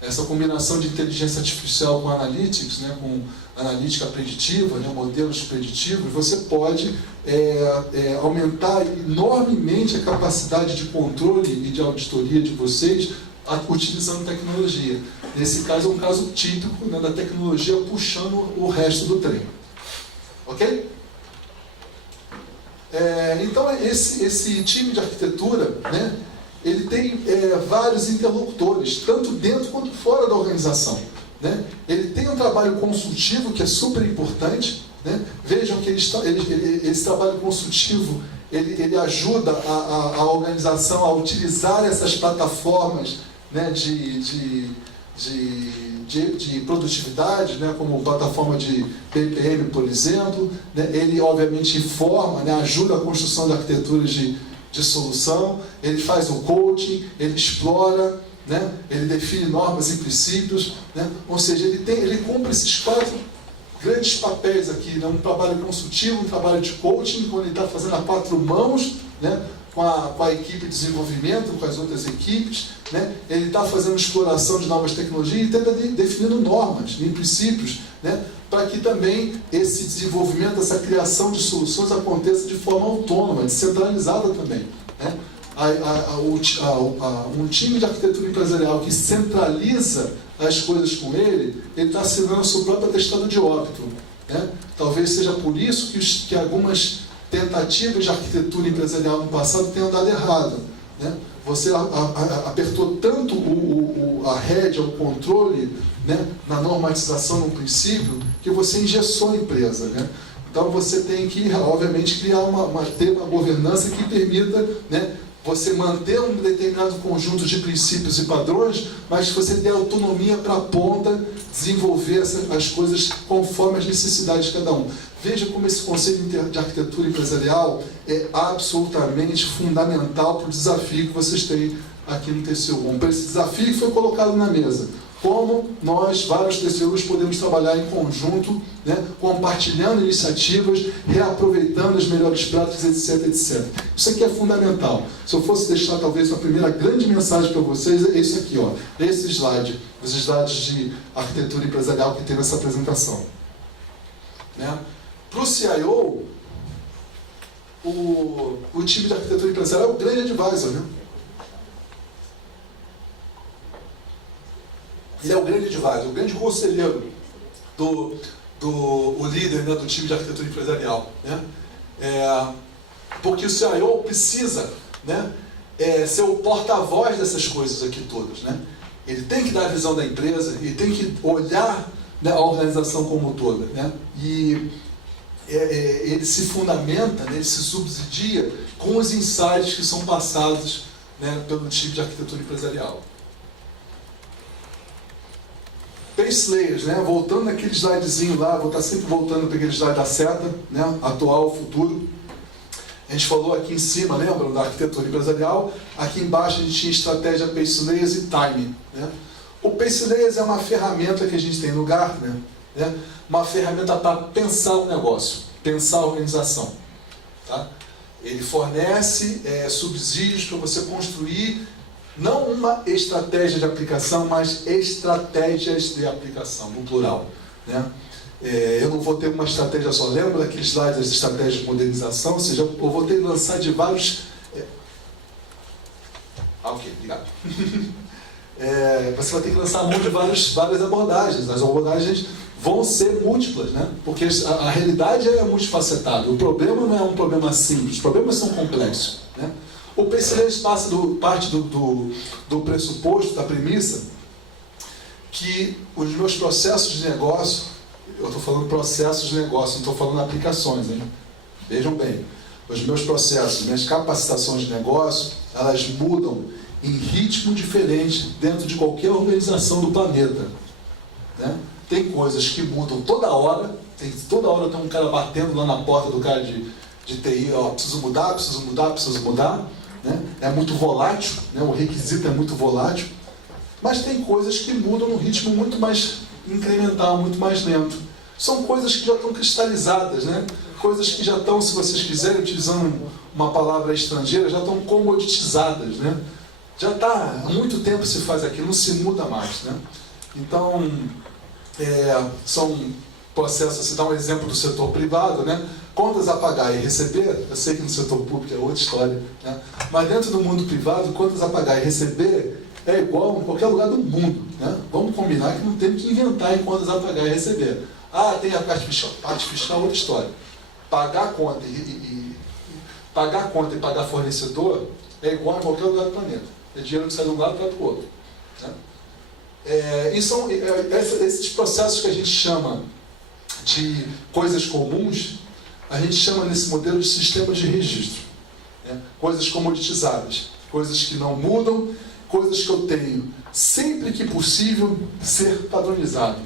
Essa combinação de inteligência artificial com analytics, né, com analítica preditiva, né, modelos preditivos, você pode aumentar enormemente a capacidade de controle e de auditoria de vocês utilizando tecnologia. Nesse caso é um caso típico, né, da tecnologia puxando o resto do trem. Ok? Então esse time de arquitetura, né, ele tem vários interlocutores, tanto dentro quanto fora da organização, né? Ele tem um trabalho consultivo que é super importante, né? Vejam que esse trabalho consultivo ele ajuda a organização a utilizar essas plataformas, né, de produtividade, né, como plataforma de BPM, por exemplo, né? Ele obviamente informa, né, ajuda a construção de arquiteturas de solução, ele faz o coaching, ele explora, né, ele define normas e princípios, né? Ou seja, ele cumpre esses 4 grandes papéis aqui, né? Um trabalho consultivo, um trabalho de coaching, quando ele está fazendo a 4 mãos, né, com a equipe de desenvolvimento, com as outras equipes, né? Ele está fazendo exploração de novas tecnologias e está definindo normas e princípios, né, para que também esse desenvolvimento, essa criação de soluções aconteça de forma autônoma, descentralizada também, né? um time de arquitetura empresarial que centraliza as coisas com ele está assinando a sua própria atestado de óbito, né? Talvez seja por isso que algumas tentativas de arquitetura empresarial no passado tenham dado errado, né? Você apertou tanto a rédea, o controle, né, na normatização no princípio, que você engessou a empresa, né? Então você tem que, obviamente, criar ter uma governança que permita, né, você manter um determinado conjunto de princípios e padrões, mas você ter autonomia para a ponta desenvolver as coisas conforme as necessidades de cada um. Veja como esse conceito de arquitetura empresarial é absolutamente fundamental para o desafio que vocês têm aqui no TCU1, para esse desafio que foi colocado na mesa. Como nós, vários TCUs, podemos trabalhar em conjunto, né, compartilhando iniciativas, reaproveitando as melhores práticas, etc, etc. Isso aqui é fundamental. Se eu fosse deixar, talvez, a primeira grande mensagem para vocês, é isso aqui, ó, esse slide, os slides de arquitetura empresarial que tem nessa apresentação. Né? Para o CIO, o time de arquitetura empresarial é o grande advisor, né? Ele é o grande advisor, o grande conselheiro o líder, né, do time de arquitetura empresarial, né? Porque o CIO precisa, né, ser o porta-voz dessas coisas aqui todas, né? Ele tem que dar a visão da empresa, ele tem que olhar, né, a organização como um toda, né? E ele se fundamenta, né, ele se subsidia com os insights que são passados, né, pelo time de arquitetura empresarial. Base layers, né? Voltando naquele slidezinho lá, vou estar sempre voltando para aquele slide da seta, né? Atual, futuro. A gente falou aqui em cima, lembram, da arquitetura empresarial. Aqui embaixo a gente tinha estratégia Pace Layers e Timing, né? O Pace Layers é uma ferramenta que a gente tem no Gartner, né? Uma ferramenta para pensar o negócio, pensar a organização, tá? Ele fornece subsídios para você construir não uma estratégia de aplicação, mas estratégias de aplicação, no plural, né? Eu não vou ter uma estratégia só. Lembra daqueles slides das estratégias de modernização? Ou seja, eu vou ter que lançar de vários... ok, obrigado. Você vai ter que lançar a mão de várias abordagens. As abordagens vão ser múltiplas, né? Porque a realidade é multifacetada. O problema não é um problema simples, os problemas são complexos, né? O Pace Layers parte do pressuposto, da premissa, que os meus processos de negócio, eu estou falando processos de negócio, não estou falando aplicações, hein? Vejam bem, os meus processos, minhas capacitações de negócio, elas mudam em ritmo diferente dentro de qualquer organização do planeta, né? Tem coisas que mudam toda hora tem um cara batendo lá na porta do cara de TI, ó, preciso mudar, né? É muito volátil, né? O requisito é muito volátil, mas tem coisas que mudam num ritmo muito mais incremental, muito mais lento. São coisas que já estão cristalizadas, né? Coisas que já estão, se vocês quiserem, utilizando uma palavra estrangeira, já estão comoditizadas, né? Já está, há muito tempo se faz aquilo, não se muda mais, né? Então, são processos, se dá um exemplo do setor privado, né? Contas a pagar e receber, eu sei que no setor público é outra história, né? Mas dentro do mundo privado, contas a pagar e receber é igual em qualquer lugar do mundo, né? Vamos combinar que não temos que inventar em contas a pagar e receber. Ah, tem a parte fiscal é outra história. Pagar a conta e pagar fornecedor é igual em qualquer lugar do planeta. É dinheiro que sai de um lado para o outro, né? E são esses processos que a gente chama de coisas comuns, a gente chama nesse modelo de sistemas de registro, né? Coisas comoditizadas, coisas que não mudam, coisas que eu tenho, sempre que possível, ser padronizado.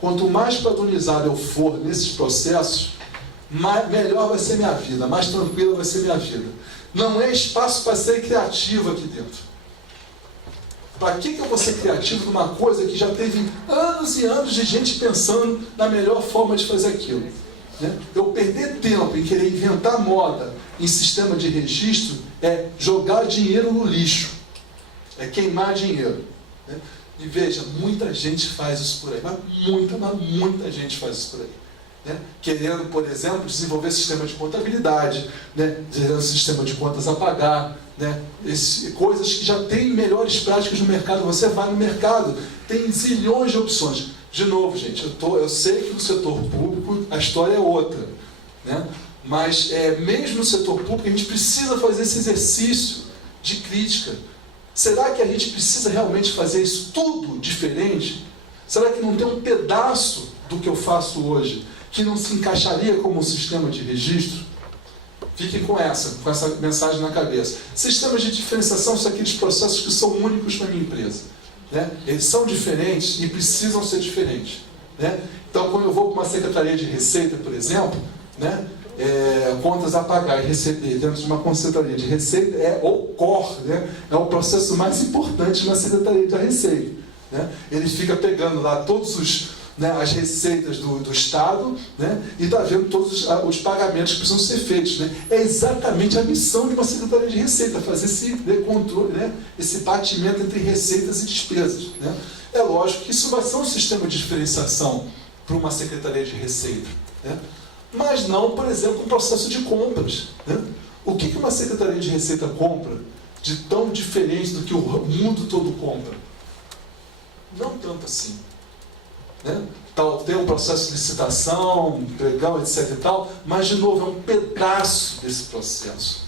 Quanto mais padronizado eu for nesses processos, melhor vai ser minha vida, mais tranquila vai ser minha vida. Não é espaço para ser criativo aqui dentro. Para que eu vou ser criativo numa coisa que já teve anos e anos de gente pensando na melhor forma de fazer aquilo, né? Eu perder tempo em querer inventar moda em sistema de registro é jogar dinheiro no lixo, é queimar dinheiro, né? E veja, muita gente faz isso por aí, mas muita gente faz isso por aí. né, querendo, por exemplo, desenvolver sistema de contabilidade, né, gerando sistema de contas a pagar, né, coisas que já têm melhores práticas no mercado. Você vai no mercado, tem zilhões de opções. De novo, gente, eu sei que no setor público a história é outra, né, mas mesmo no setor público a gente precisa fazer esse exercício de crítica. Será que a gente precisa realmente fazer isso tudo diferente? Será que não tem um pedaço do que eu faço hoje que não se encaixaria como um sistema de registro? Fiquem com essa mensagem na cabeça. Sistemas de diferenciação são aqueles processos que são únicos para a minha empresa, né? Eles são diferentes e precisam ser diferentes, né? Então, quando eu vou para uma secretaria de Receita, por exemplo, né, contas a pagar e receber dentro de uma secretaria de Receita é o core, né? É o processo mais importante na secretaria da Receita, né? Ele fica pegando lá todos as receitas do Estado, né, e está vendo todos os pagamentos que precisam ser feitos, né? É exatamente a missão de uma secretaria de Receita, fazer esse controle, né, esse batimento entre receitas e despesas, né? É lógico que isso vai ser um sistema de diferenciação para uma secretaria de Receita, né? Mas não, por exemplo, um processo de compras, né? O que uma secretaria de Receita compra de tão diferente do que o mundo todo compra? Não tanto assim, né? Tem um processo de licitação, pregão, etc. e tal, mas, de novo, é um pedaço desse processo,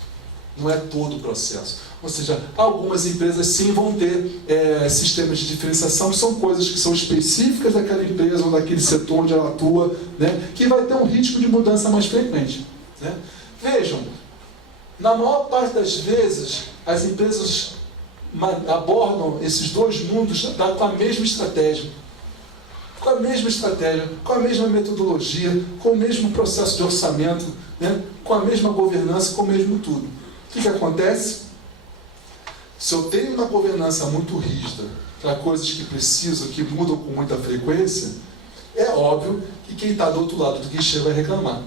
não é todo o processo. Ou seja, algumas empresas sim vão ter sistemas de diferenciação, são coisas que são específicas daquela empresa ou daquele setor onde ela atua, né, que vai ter um ritmo de mudança mais frequente, né? Vejam, na maior parte das vezes, as empresas abordam esses dois mundos com a mesma estratégia. Com a mesma metodologia, com o mesmo processo de orçamento, né, com a mesma governança, com o mesmo tudo. O que acontece? Se eu tenho uma governança muito rígida para coisas que precisam, que mudam com muita frequência, é óbvio que quem está do outro lado do guichê vai reclamar.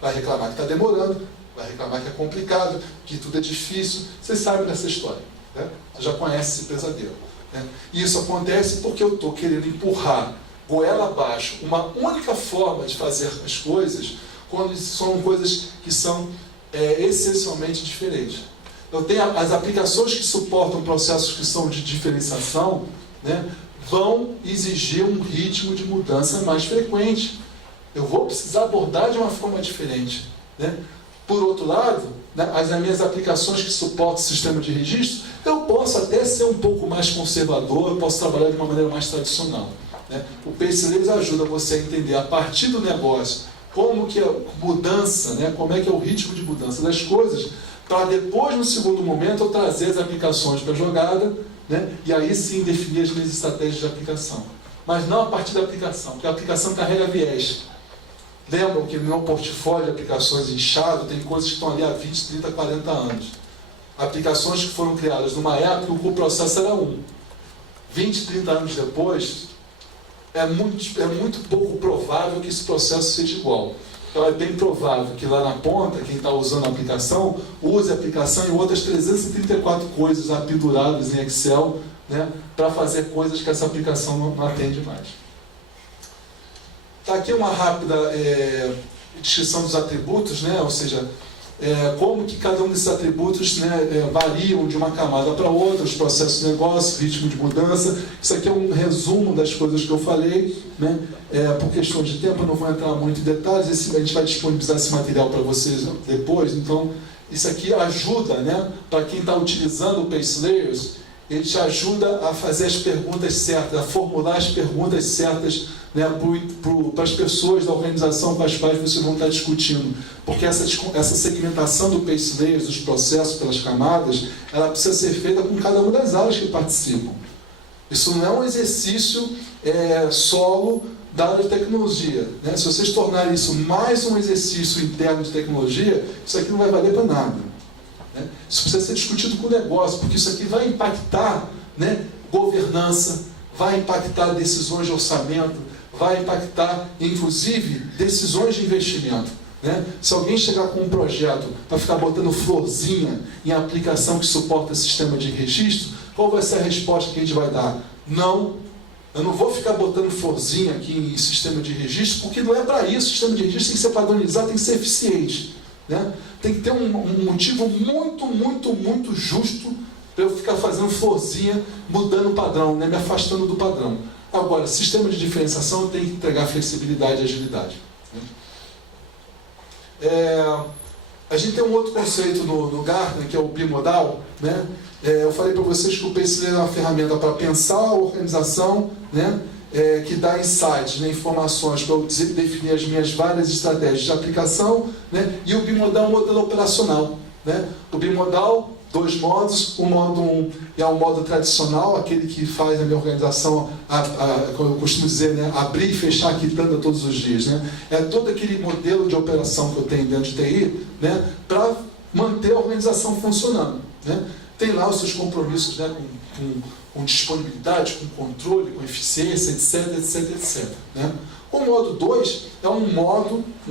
Vai reclamar que está demorando, vai reclamar que é complicado, que tudo é difícil. Vocês sabem dessa história, né? Você já conhece esse pesadelo, né? E isso acontece porque eu estou querendo empurrar goela abaixo uma única forma de fazer as coisas, quando são coisas que são essencialmente diferentes. Eu tenho as aplicações que suportam processos que são de diferenciação, né, vão exigir um ritmo de mudança mais frequente. Eu vou precisar abordar de uma forma diferente, né? Por outro lado, né, as minhas aplicações que suportam o sistema de registro, eu posso até ser um pouco mais conservador, eu posso trabalhar de uma maneira mais tradicional, né? O PaceLabs ajuda você a entender a partir do negócio como que é a mudança, né, como é que é o ritmo de mudança das coisas, para depois, no segundo momento, eu trazer as aplicações para a jogada, né, e aí sim definir as minhas estratégias de aplicação. Mas não a partir da aplicação, porque a aplicação carrega viés. Lembram que no meu portfólio de aplicações inchado tem coisas que estão ali há 20, 30, 40 anos. Aplicações que foram criadas numa época em que o processo era 20, 30 anos depois, é muito pouco provável que esse processo seja igual. Então é bem provável que lá na ponta, quem está usando a aplicação, use a aplicação e outras 334 coisas apenduradas em Excel, né, para fazer coisas que essa aplicação não atende mais. Está aqui uma rápida descrição dos atributos, né, ou seja, como que cada um desses atributos, né, variam de uma camada para outra, os processos de negócio, ritmo de mudança. Isso aqui é um resumo das coisas que eu falei, né? Por questão de tempo eu não vou entrar muito em detalhes, a gente vai disponibilizar esse material para vocês depois, então isso aqui ajuda, né, para quem está utilizando o PaceLayers, ele te ajuda a fazer as perguntas certas, a formular as perguntas certas, né, para as pessoas da organização com as quais vocês vão estar discutindo. Porque essa segmentação do PaceLayers, dos processos pelas camadas, ela precisa ser feita com cada uma das áreas que participam. Isso não é um exercício solo da área de tecnologia, né? Se vocês tornarem isso mais um exercício interno de tecnologia, isso aqui não vai valer para nada, né? Isso precisa ser discutido com o negócio, porque isso aqui vai impactar, né, governança, vai impactar decisões de orçamento, vai impactar, inclusive, decisões de investimento, né? Se alguém chegar com um projeto para ficar botando florzinha em aplicação que suporta sistema de registro, qual vai ser a resposta que a gente vai dar? Não, Eu não vou ficar botando florzinha aqui em sistema de registro, porque não é para isso. O sistema de registro tem que ser padronizado, tem que ser eficiente, né? Tem que ter um motivo muito justo para eu ficar fazendo florzinha, mudando o padrão, né? Me afastando do padrão. Agora, sistema de diferenciação tem que entregar flexibilidade e agilidade, né? A gente tem um outro conceito no Gartner, que é o bimodal, né? Eu falei para vocês que o Pacesetter é uma ferramenta para pensar a organização, né? Que dá insights, né? Informações para eu definir as minhas várias estratégias de aplicação, né? E o bimodal é um modelo operacional, né? O bimodal, 2 modos. O modo 1 é o modo tradicional, aquele que faz a minha organização, como eu costumo dizer, né? Abrir e fechar a quitanda todos os dias, né? É todo aquele modelo de operação que eu tenho dentro de TI, né? Para manter a organização funcionando, né? Tem lá os seus compromissos, né? Com disponibilidade, com controle, com eficiência, etc. Né? O modo 2 é um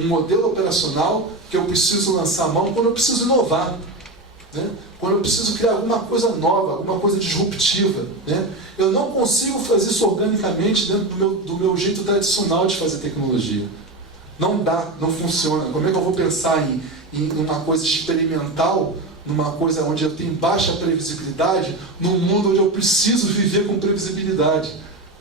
modelo operacional que eu preciso lançar a mão quando eu preciso inovar, né? Quando eu preciso criar alguma coisa nova, alguma coisa disruptiva, né? Eu não consigo fazer isso organicamente dentro do meu jeito tradicional de fazer tecnologia. Não dá, não funciona. Como é que eu vou pensar em uma coisa experimental, numa coisa onde eu tenho baixa previsibilidade, num mundo onde eu preciso viver com previsibilidade,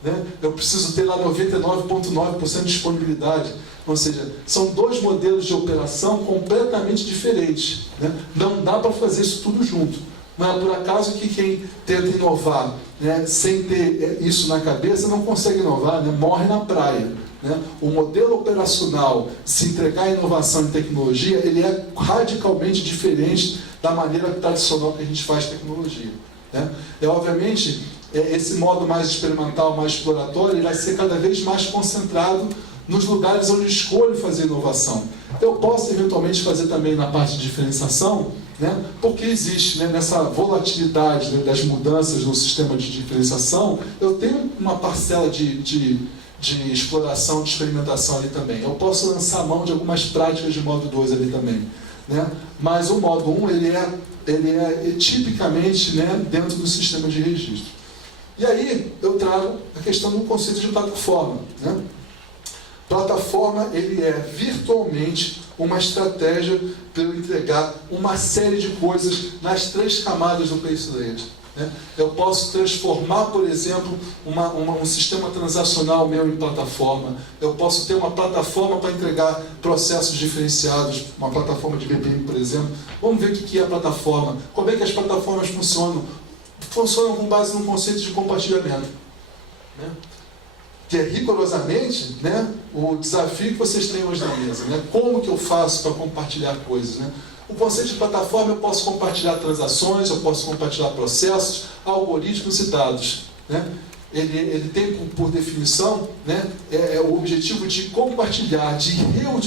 né? Eu preciso ter lá 99,9% de disponibilidade. Ou seja, são 2 modelos de operação completamente diferentes, né? Não dá para fazer isso tudo junto. Não é por acaso que quem tenta inovar, né, sem ter isso na cabeça não consegue inovar, né? Morre na praia, né? O modelo operacional, se entregar inovação em tecnologia, ele é radicalmente diferente da maneira tradicional que a gente faz tecnologia, né? Obviamente, esse modo mais experimental, mais exploratório, ele vai ser cada vez mais concentrado nos lugares onde escolho fazer inovação. Eu posso eventualmente fazer também na parte de diferenciação, né? Porque existe, né, nessa volatilidade, né, das mudanças no sistema de diferenciação, eu tenho uma parcela de exploração, de experimentação ali também. Eu posso lançar a mão de algumas práticas de modo 2 ali também, né? Mas o modo 1 ele é tipicamente, né, dentro do sistema de registro. E aí eu trago a questão do conceito de plataforma, né? Plataforma, ele é virtualmente uma estratégia para eu entregar uma série de coisas nas 3 camadas do Pacesetter, né? Eu posso transformar, por exemplo, um sistema transacional meu em plataforma. Eu posso ter uma plataforma para entregar processos diferenciados, uma plataforma de BPM, por exemplo. Vamos ver o que é a plataforma. Como é que as plataformas funcionam? Funcionam com base no conceito de compartilhamento, né? Que é rigorosamente, né, o desafio que vocês têm hoje na mesa, né? Como que eu faço para compartilhar coisas, né? O conceito de plataforma, eu posso compartilhar transações, eu posso compartilhar processos, algoritmos e dados, né? Ele tem, por definição, né, o objetivo de compartilhar,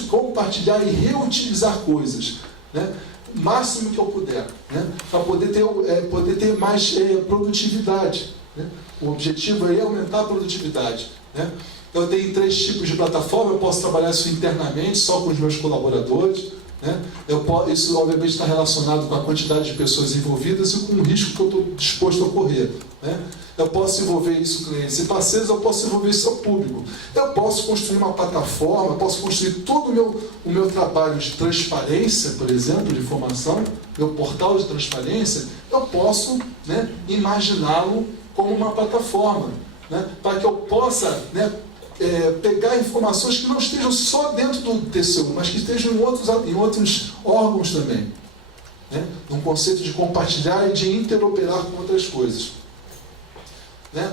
compartilhar e reutilizar coisas, né? O máximo que eu puder, né? Para poder ter mais produtividade, né? O objetivo é aumentar a produtividade, né? Eu tenho 3 tipos de plataforma. Eu posso trabalhar isso internamente, só com os meus colaboradores, né? Isso obviamente está relacionado com a quantidade de pessoas envolvidas e com o risco que eu estou disposto a correr, né? Eu posso envolver isso clientes e parceiros, eu posso envolver isso ao público. Eu posso construir uma plataforma, eu posso construir todo o meu trabalho de transparência, por exemplo, de informação, meu portal de transparência, eu posso, né, imaginá-lo como uma plataforma, né, para que eu possa, né, pegar informações que não estejam só dentro do TCU, mas que estejam em outros órgãos também, né, num conceito de compartilhar e de interoperar com outras coisas, né?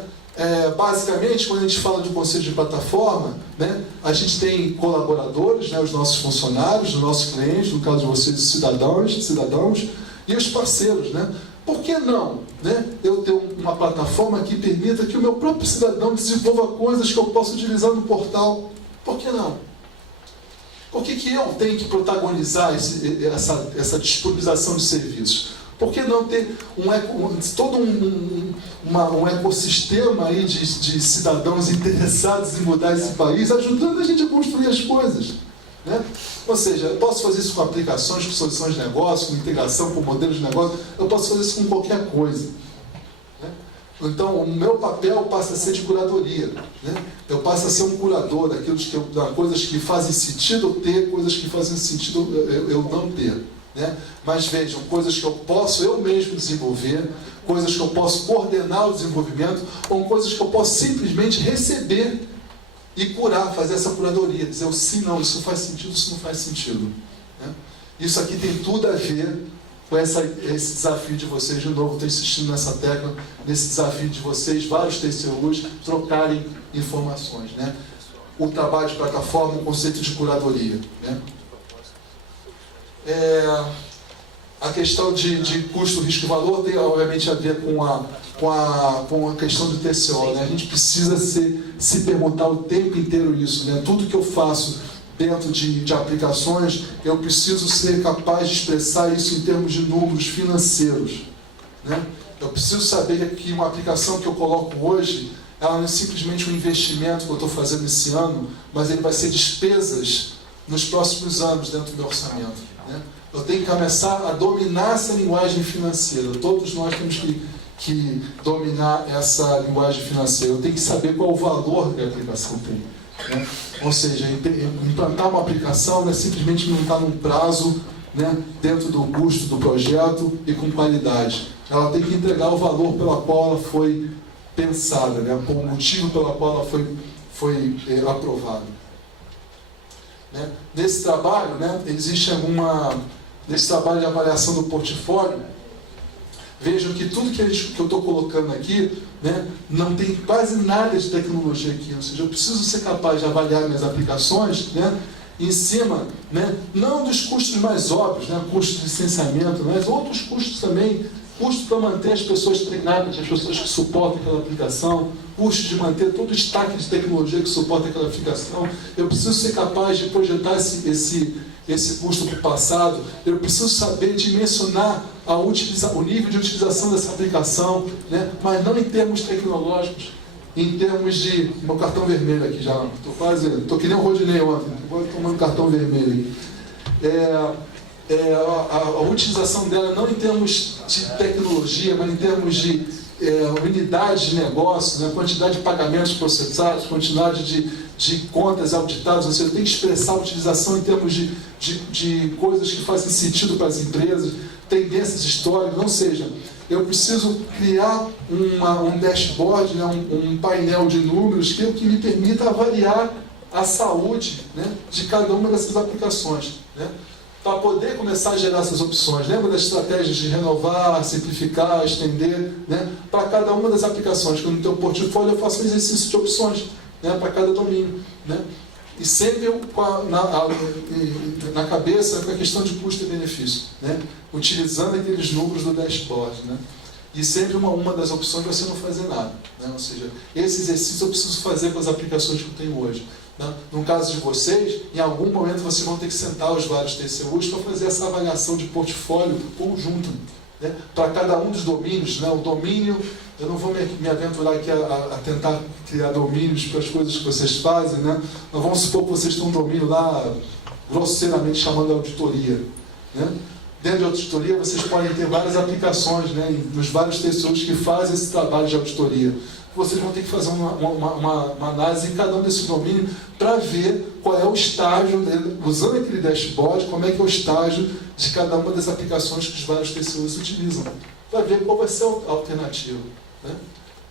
Basicamente, quando a gente fala de conceito de plataforma, né, a gente tem colaboradores, né, os nossos funcionários, os nossos clientes, no caso de vocês, os cidadãos, e os parceiros, né? Por que não, né, eu ter uma plataforma que permita que o meu próprio cidadão desenvolva coisas que eu possa utilizar no portal? Por que não? Por que eu tenho que protagonizar essa disponibilização de serviços? Por que não ter todo um ecossistema aí de cidadãos interessados em mudar esse país, ajudando a gente a construir as coisas, né? Ou seja, eu posso fazer isso com aplicações, com soluções de negócio, com integração com modelos de negócio, eu posso fazer isso com qualquer coisa, né? Então, o meu papel passa a ser de curadoria, né? Eu passo a ser um curador daquilo coisas que fazem sentido eu ter, coisas que fazem sentido eu não ter, né? Mas vejam, coisas que eu posso eu mesmo desenvolver, coisas que eu posso coordenar o desenvolvimento, ou coisas que eu posso simplesmente receber e curar, fazer essa curadoria, dizer o sim, não, isso faz sentido, isso não faz sentido, né? Isso aqui tem tudo a ver com esse desafio de vocês. De novo, estou insistindo nessa tecla, nesse desafio de vocês, vários TCUs, trocarem informações, né? O trabalho de plataforma, o conceito de curadoria, né? A questão de custo, risco e valor tem, obviamente, a ver com a questão do TCO, né? A gente precisa se perguntar o tempo inteiro isso, né? Tudo que eu faço dentro de aplicações, eu preciso ser capaz de expressar isso em termos de números financeiros, né? Eu preciso saber que uma aplicação que eu coloco hoje, ela não é simplesmente um investimento que eu estou fazendo esse ano, mas ele vai ser despesas nos próximos anos dentro do meu orçamento, né? Eu tenho que começar a dominar essa linguagem financeira. Todos nós temos que dominar essa linguagem financeira. Eu tenho que saber qual o valor que a aplicação tem, né? Ou seja, implantar uma aplicação não é simplesmente implantar num prazo, né, dentro do custo do projeto e com qualidade. Ela tem que entregar o valor pela qual ela foi pensada, né, o motivo pela qual ela foi aprovada, né? Nesse trabalho, né, nesse trabalho de avaliação do portfólio, vejam que tudo que eu estou colocando aqui, né, não tem quase nada de tecnologia aqui. Ou seja, eu preciso ser capaz de avaliar minhas aplicações, né, em cima, né, não dos custos mais óbvios, né, custo de licenciamento, mas outros custos também, custo para manter as pessoas treinadas, as pessoas que suportam aquela aplicação, custo de manter todo o stack de tecnologia que suporta aquela aplicação. Eu preciso ser capaz de projetar esse custo para o passado. Eu preciso saber dimensionar o nível de utilização dessa aplicação, né? Mas não em termos tecnológicos, em termos de... Meu cartão vermelho aqui já, estou que nem o Rodinei ontem, estou tomando cartão vermelho aqui. A utilização dela não em termos de tecnologia, mas em termos de unidade de negócio, né? Quantidade de pagamentos processados, quantidade de contas auditadas. Ou seja, eu tenho que expressar a utilização em termos de coisas que fazem sentido para as empresas, tendências históricas. Ou seja, eu preciso criar um dashboard, né? um painel de números que me permita avaliar a saúde, né, de cada uma dessas aplicações, né, para poder começar a gerar essas opções. Lembra das estratégias de renovar, simplificar, estender, né, para cada uma das aplicações? Quando no teu portfólio eu faço um exercício de opções, né, para cada domínio, né, e sempre na cabeça com a questão de custo e benefício, né, utilizando aqueles números do dashboard, né, e sempre uma das opções vai ser não fazer nada, né, ou seja, esse exercício eu preciso fazer com as aplicações que eu tenho hoje. No caso de vocês, em algum momento vocês vão ter que sentar os vários TCUs para fazer essa avaliação de portfólio conjunto, né, para cada um dos domínios, né, o domínio, eu não vou me aventurar aqui a tentar criar domínios para as coisas que vocês fazem, né, mas vamos supor que vocês têm um domínio lá, grosseiramente chamando auditoria, né. Dentro de auditoria vocês podem ter várias aplicações, né, nos vários TCUs que fazem esse trabalho de auditoria. Vocês vão ter que fazer uma análise em cada um desses domínios para ver qual é o estágio, usando aquele dashboard, como é que é o estágio de cada uma das aplicações que os vários TCUs utilizam, para ver qual vai ser a alternativa, né?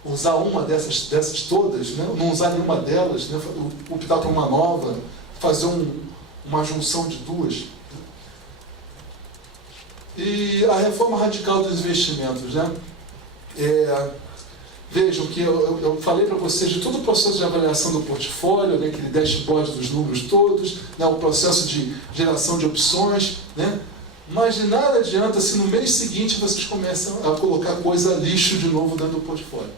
Usar uma dessas todas, né? Não usar nenhuma delas, né? Optar por uma nova, fazer uma junção de duas. E a reforma radical dos investimentos, né? Vejam que eu falei para vocês de todo o processo de avaliação do portfólio, né, aquele dashboard dos números todos, né, o processo de geração de opções, né, mas de nada adianta se no mês seguinte vocês começam a colocar coisa lixo de novo dentro do portfólio,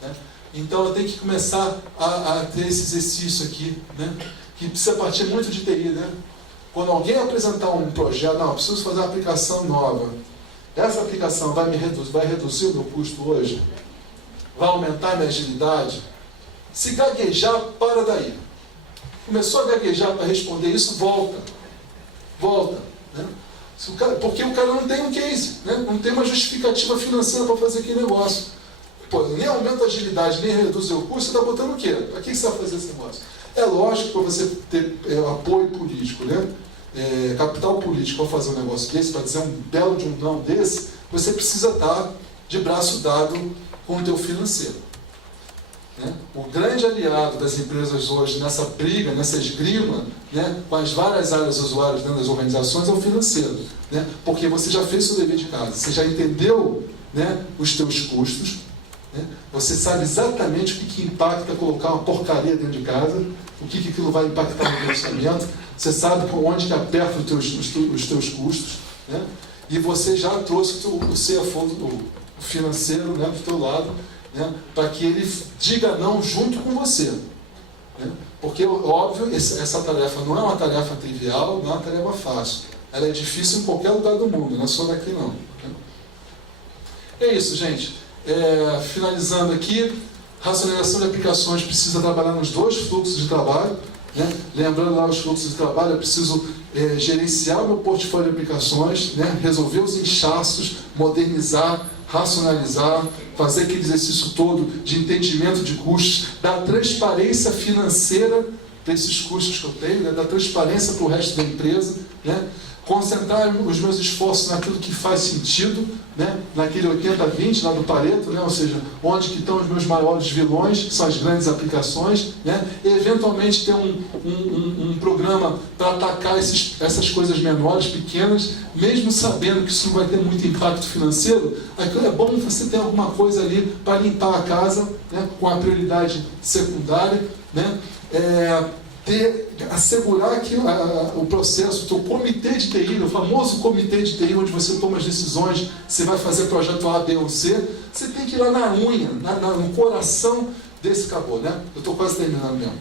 né. Então eu tenho que começar a ter esse exercício aqui, né, que precisa partir muito de TI, né. Quando alguém apresentar um projeto, não, eu preciso fazer uma aplicação nova, essa aplicação vai reduzir o meu custo hoje? Vai aumentar a minha agilidade? Se gaguejar, para daí. Começou a gaguejar para responder isso, volta. Né? Porque o cara não tem um case, né? Não tem uma justificativa financeira para fazer aquele negócio. Pô, nem aumenta a agilidade, nem reduz o custo, você está botando o quê? Para que você vai fazer esse negócio? É lógico, para você ter apoio político, né? Capital político para fazer um negócio desse, para dizer um belo de um não desse, você precisa estar de braço dado com o teu financeiro. Né? O grande aliado das empresas hoje nessa briga, nessa esgrima, né, com as várias áreas usuárias dentro das organizações é o financeiro. Né? Porque você já fez o seu dever de casa, você já entendeu, né, os teus custos, né? Você sabe exatamente o que impacta colocar uma porcaria dentro de casa, o que aquilo vai impactar no orçamento, você sabe onde que aperta os teus custos, né? E você já trouxe o CFO, o financeiro, né, do teu lado, né, para que ele diga não junto com você. Né? Porque, óbvio, essa tarefa não é uma tarefa trivial, não é uma tarefa fácil. Ela é difícil em qualquer lugar do mundo, não é só daqui não. Né? É isso, gente. Finalizando aqui, racionalização de aplicações precisa trabalhar nos dois fluxos de trabalho. Né? Lembrando lá os fluxos de trabalho, eu preciso gerenciar o meu portfólio de aplicações, né? Resolver os inchaços, modernizar, racionalizar, fazer aquele exercício todo de entendimento de custos, dar transparência financeira para esses custos que eu tenho, né? Dar transparência para o resto da empresa, né? Concentrar os meus esforços naquilo que faz sentido, né? Naquele 80-20 lá do Pareto, né? Ou seja, onde que estão os meus maiores vilões, que são as grandes aplicações, né? E eventualmente ter um programa para atacar essas coisas menores, pequenas, mesmo sabendo que isso não vai ter muito impacto financeiro, aquilo é bom você ter alguma coisa ali para limpar a casa, né? Com a prioridade secundária, né? Assegurar que o processo, o teu comitê de TI, o famoso comitê de TI, onde você toma as decisões, se vai fazer projeto A, B ou C, você tem que ir lá na unha, no coração desse cabô, né? Eu estou quase terminando mesmo.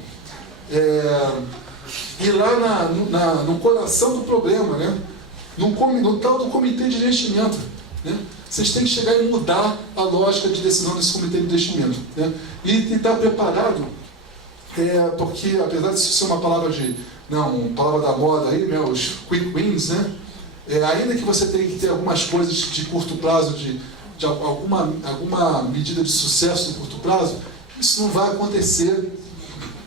Ir lá no coração do problema, né? No tal do comitê de investimento. Né? Vocês têm que chegar e mudar a lógica de decisão desse comitê de investimento. Né? E estar preparado. Porque, apesar de isso ser uma palavra palavra da moda aí, né, os quick wins, né, ainda que você tenha que ter algumas coisas de curto prazo, de alguma medida de sucesso de curto prazo, isso não vai acontecer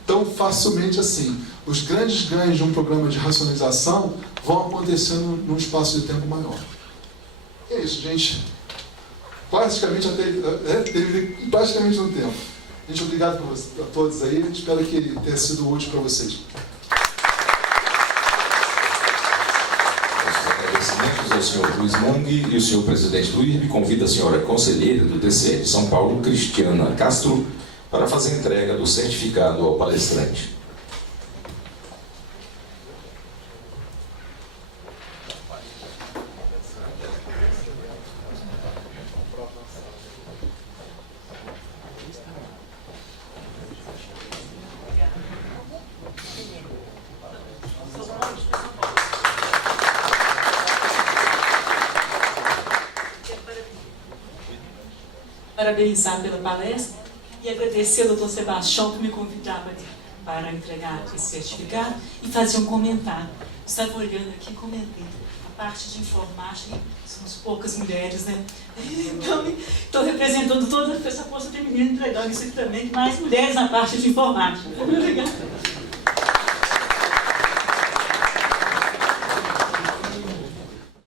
tão facilmente assim. Os grandes ganhos de um programa de racionalização vão acontecendo num espaço de tempo maior. E é isso, gente. Praticamente no tempo. Gente, obrigado a todos aí. Espero que ele tenha sido útil para vocês. Nossos agradecimentos ao senhor Luiz Mung e o senhor presidente do IRB convida a senhora conselheira do TCE de São Paulo, Cristiana Castro, para fazer entrega do certificado ao palestrante. Parabenizar pela palestra e agradecer ao Dr. Sebastião por me convidar para entregar esse certificado e fazer um comentário. Estava olhando aqui e comentei. A parte de informática, somos poucas mulheres, né? Então, estou representando toda essa força feminina entregando isso aqui também, mais mulheres na parte de informática. Obrigada.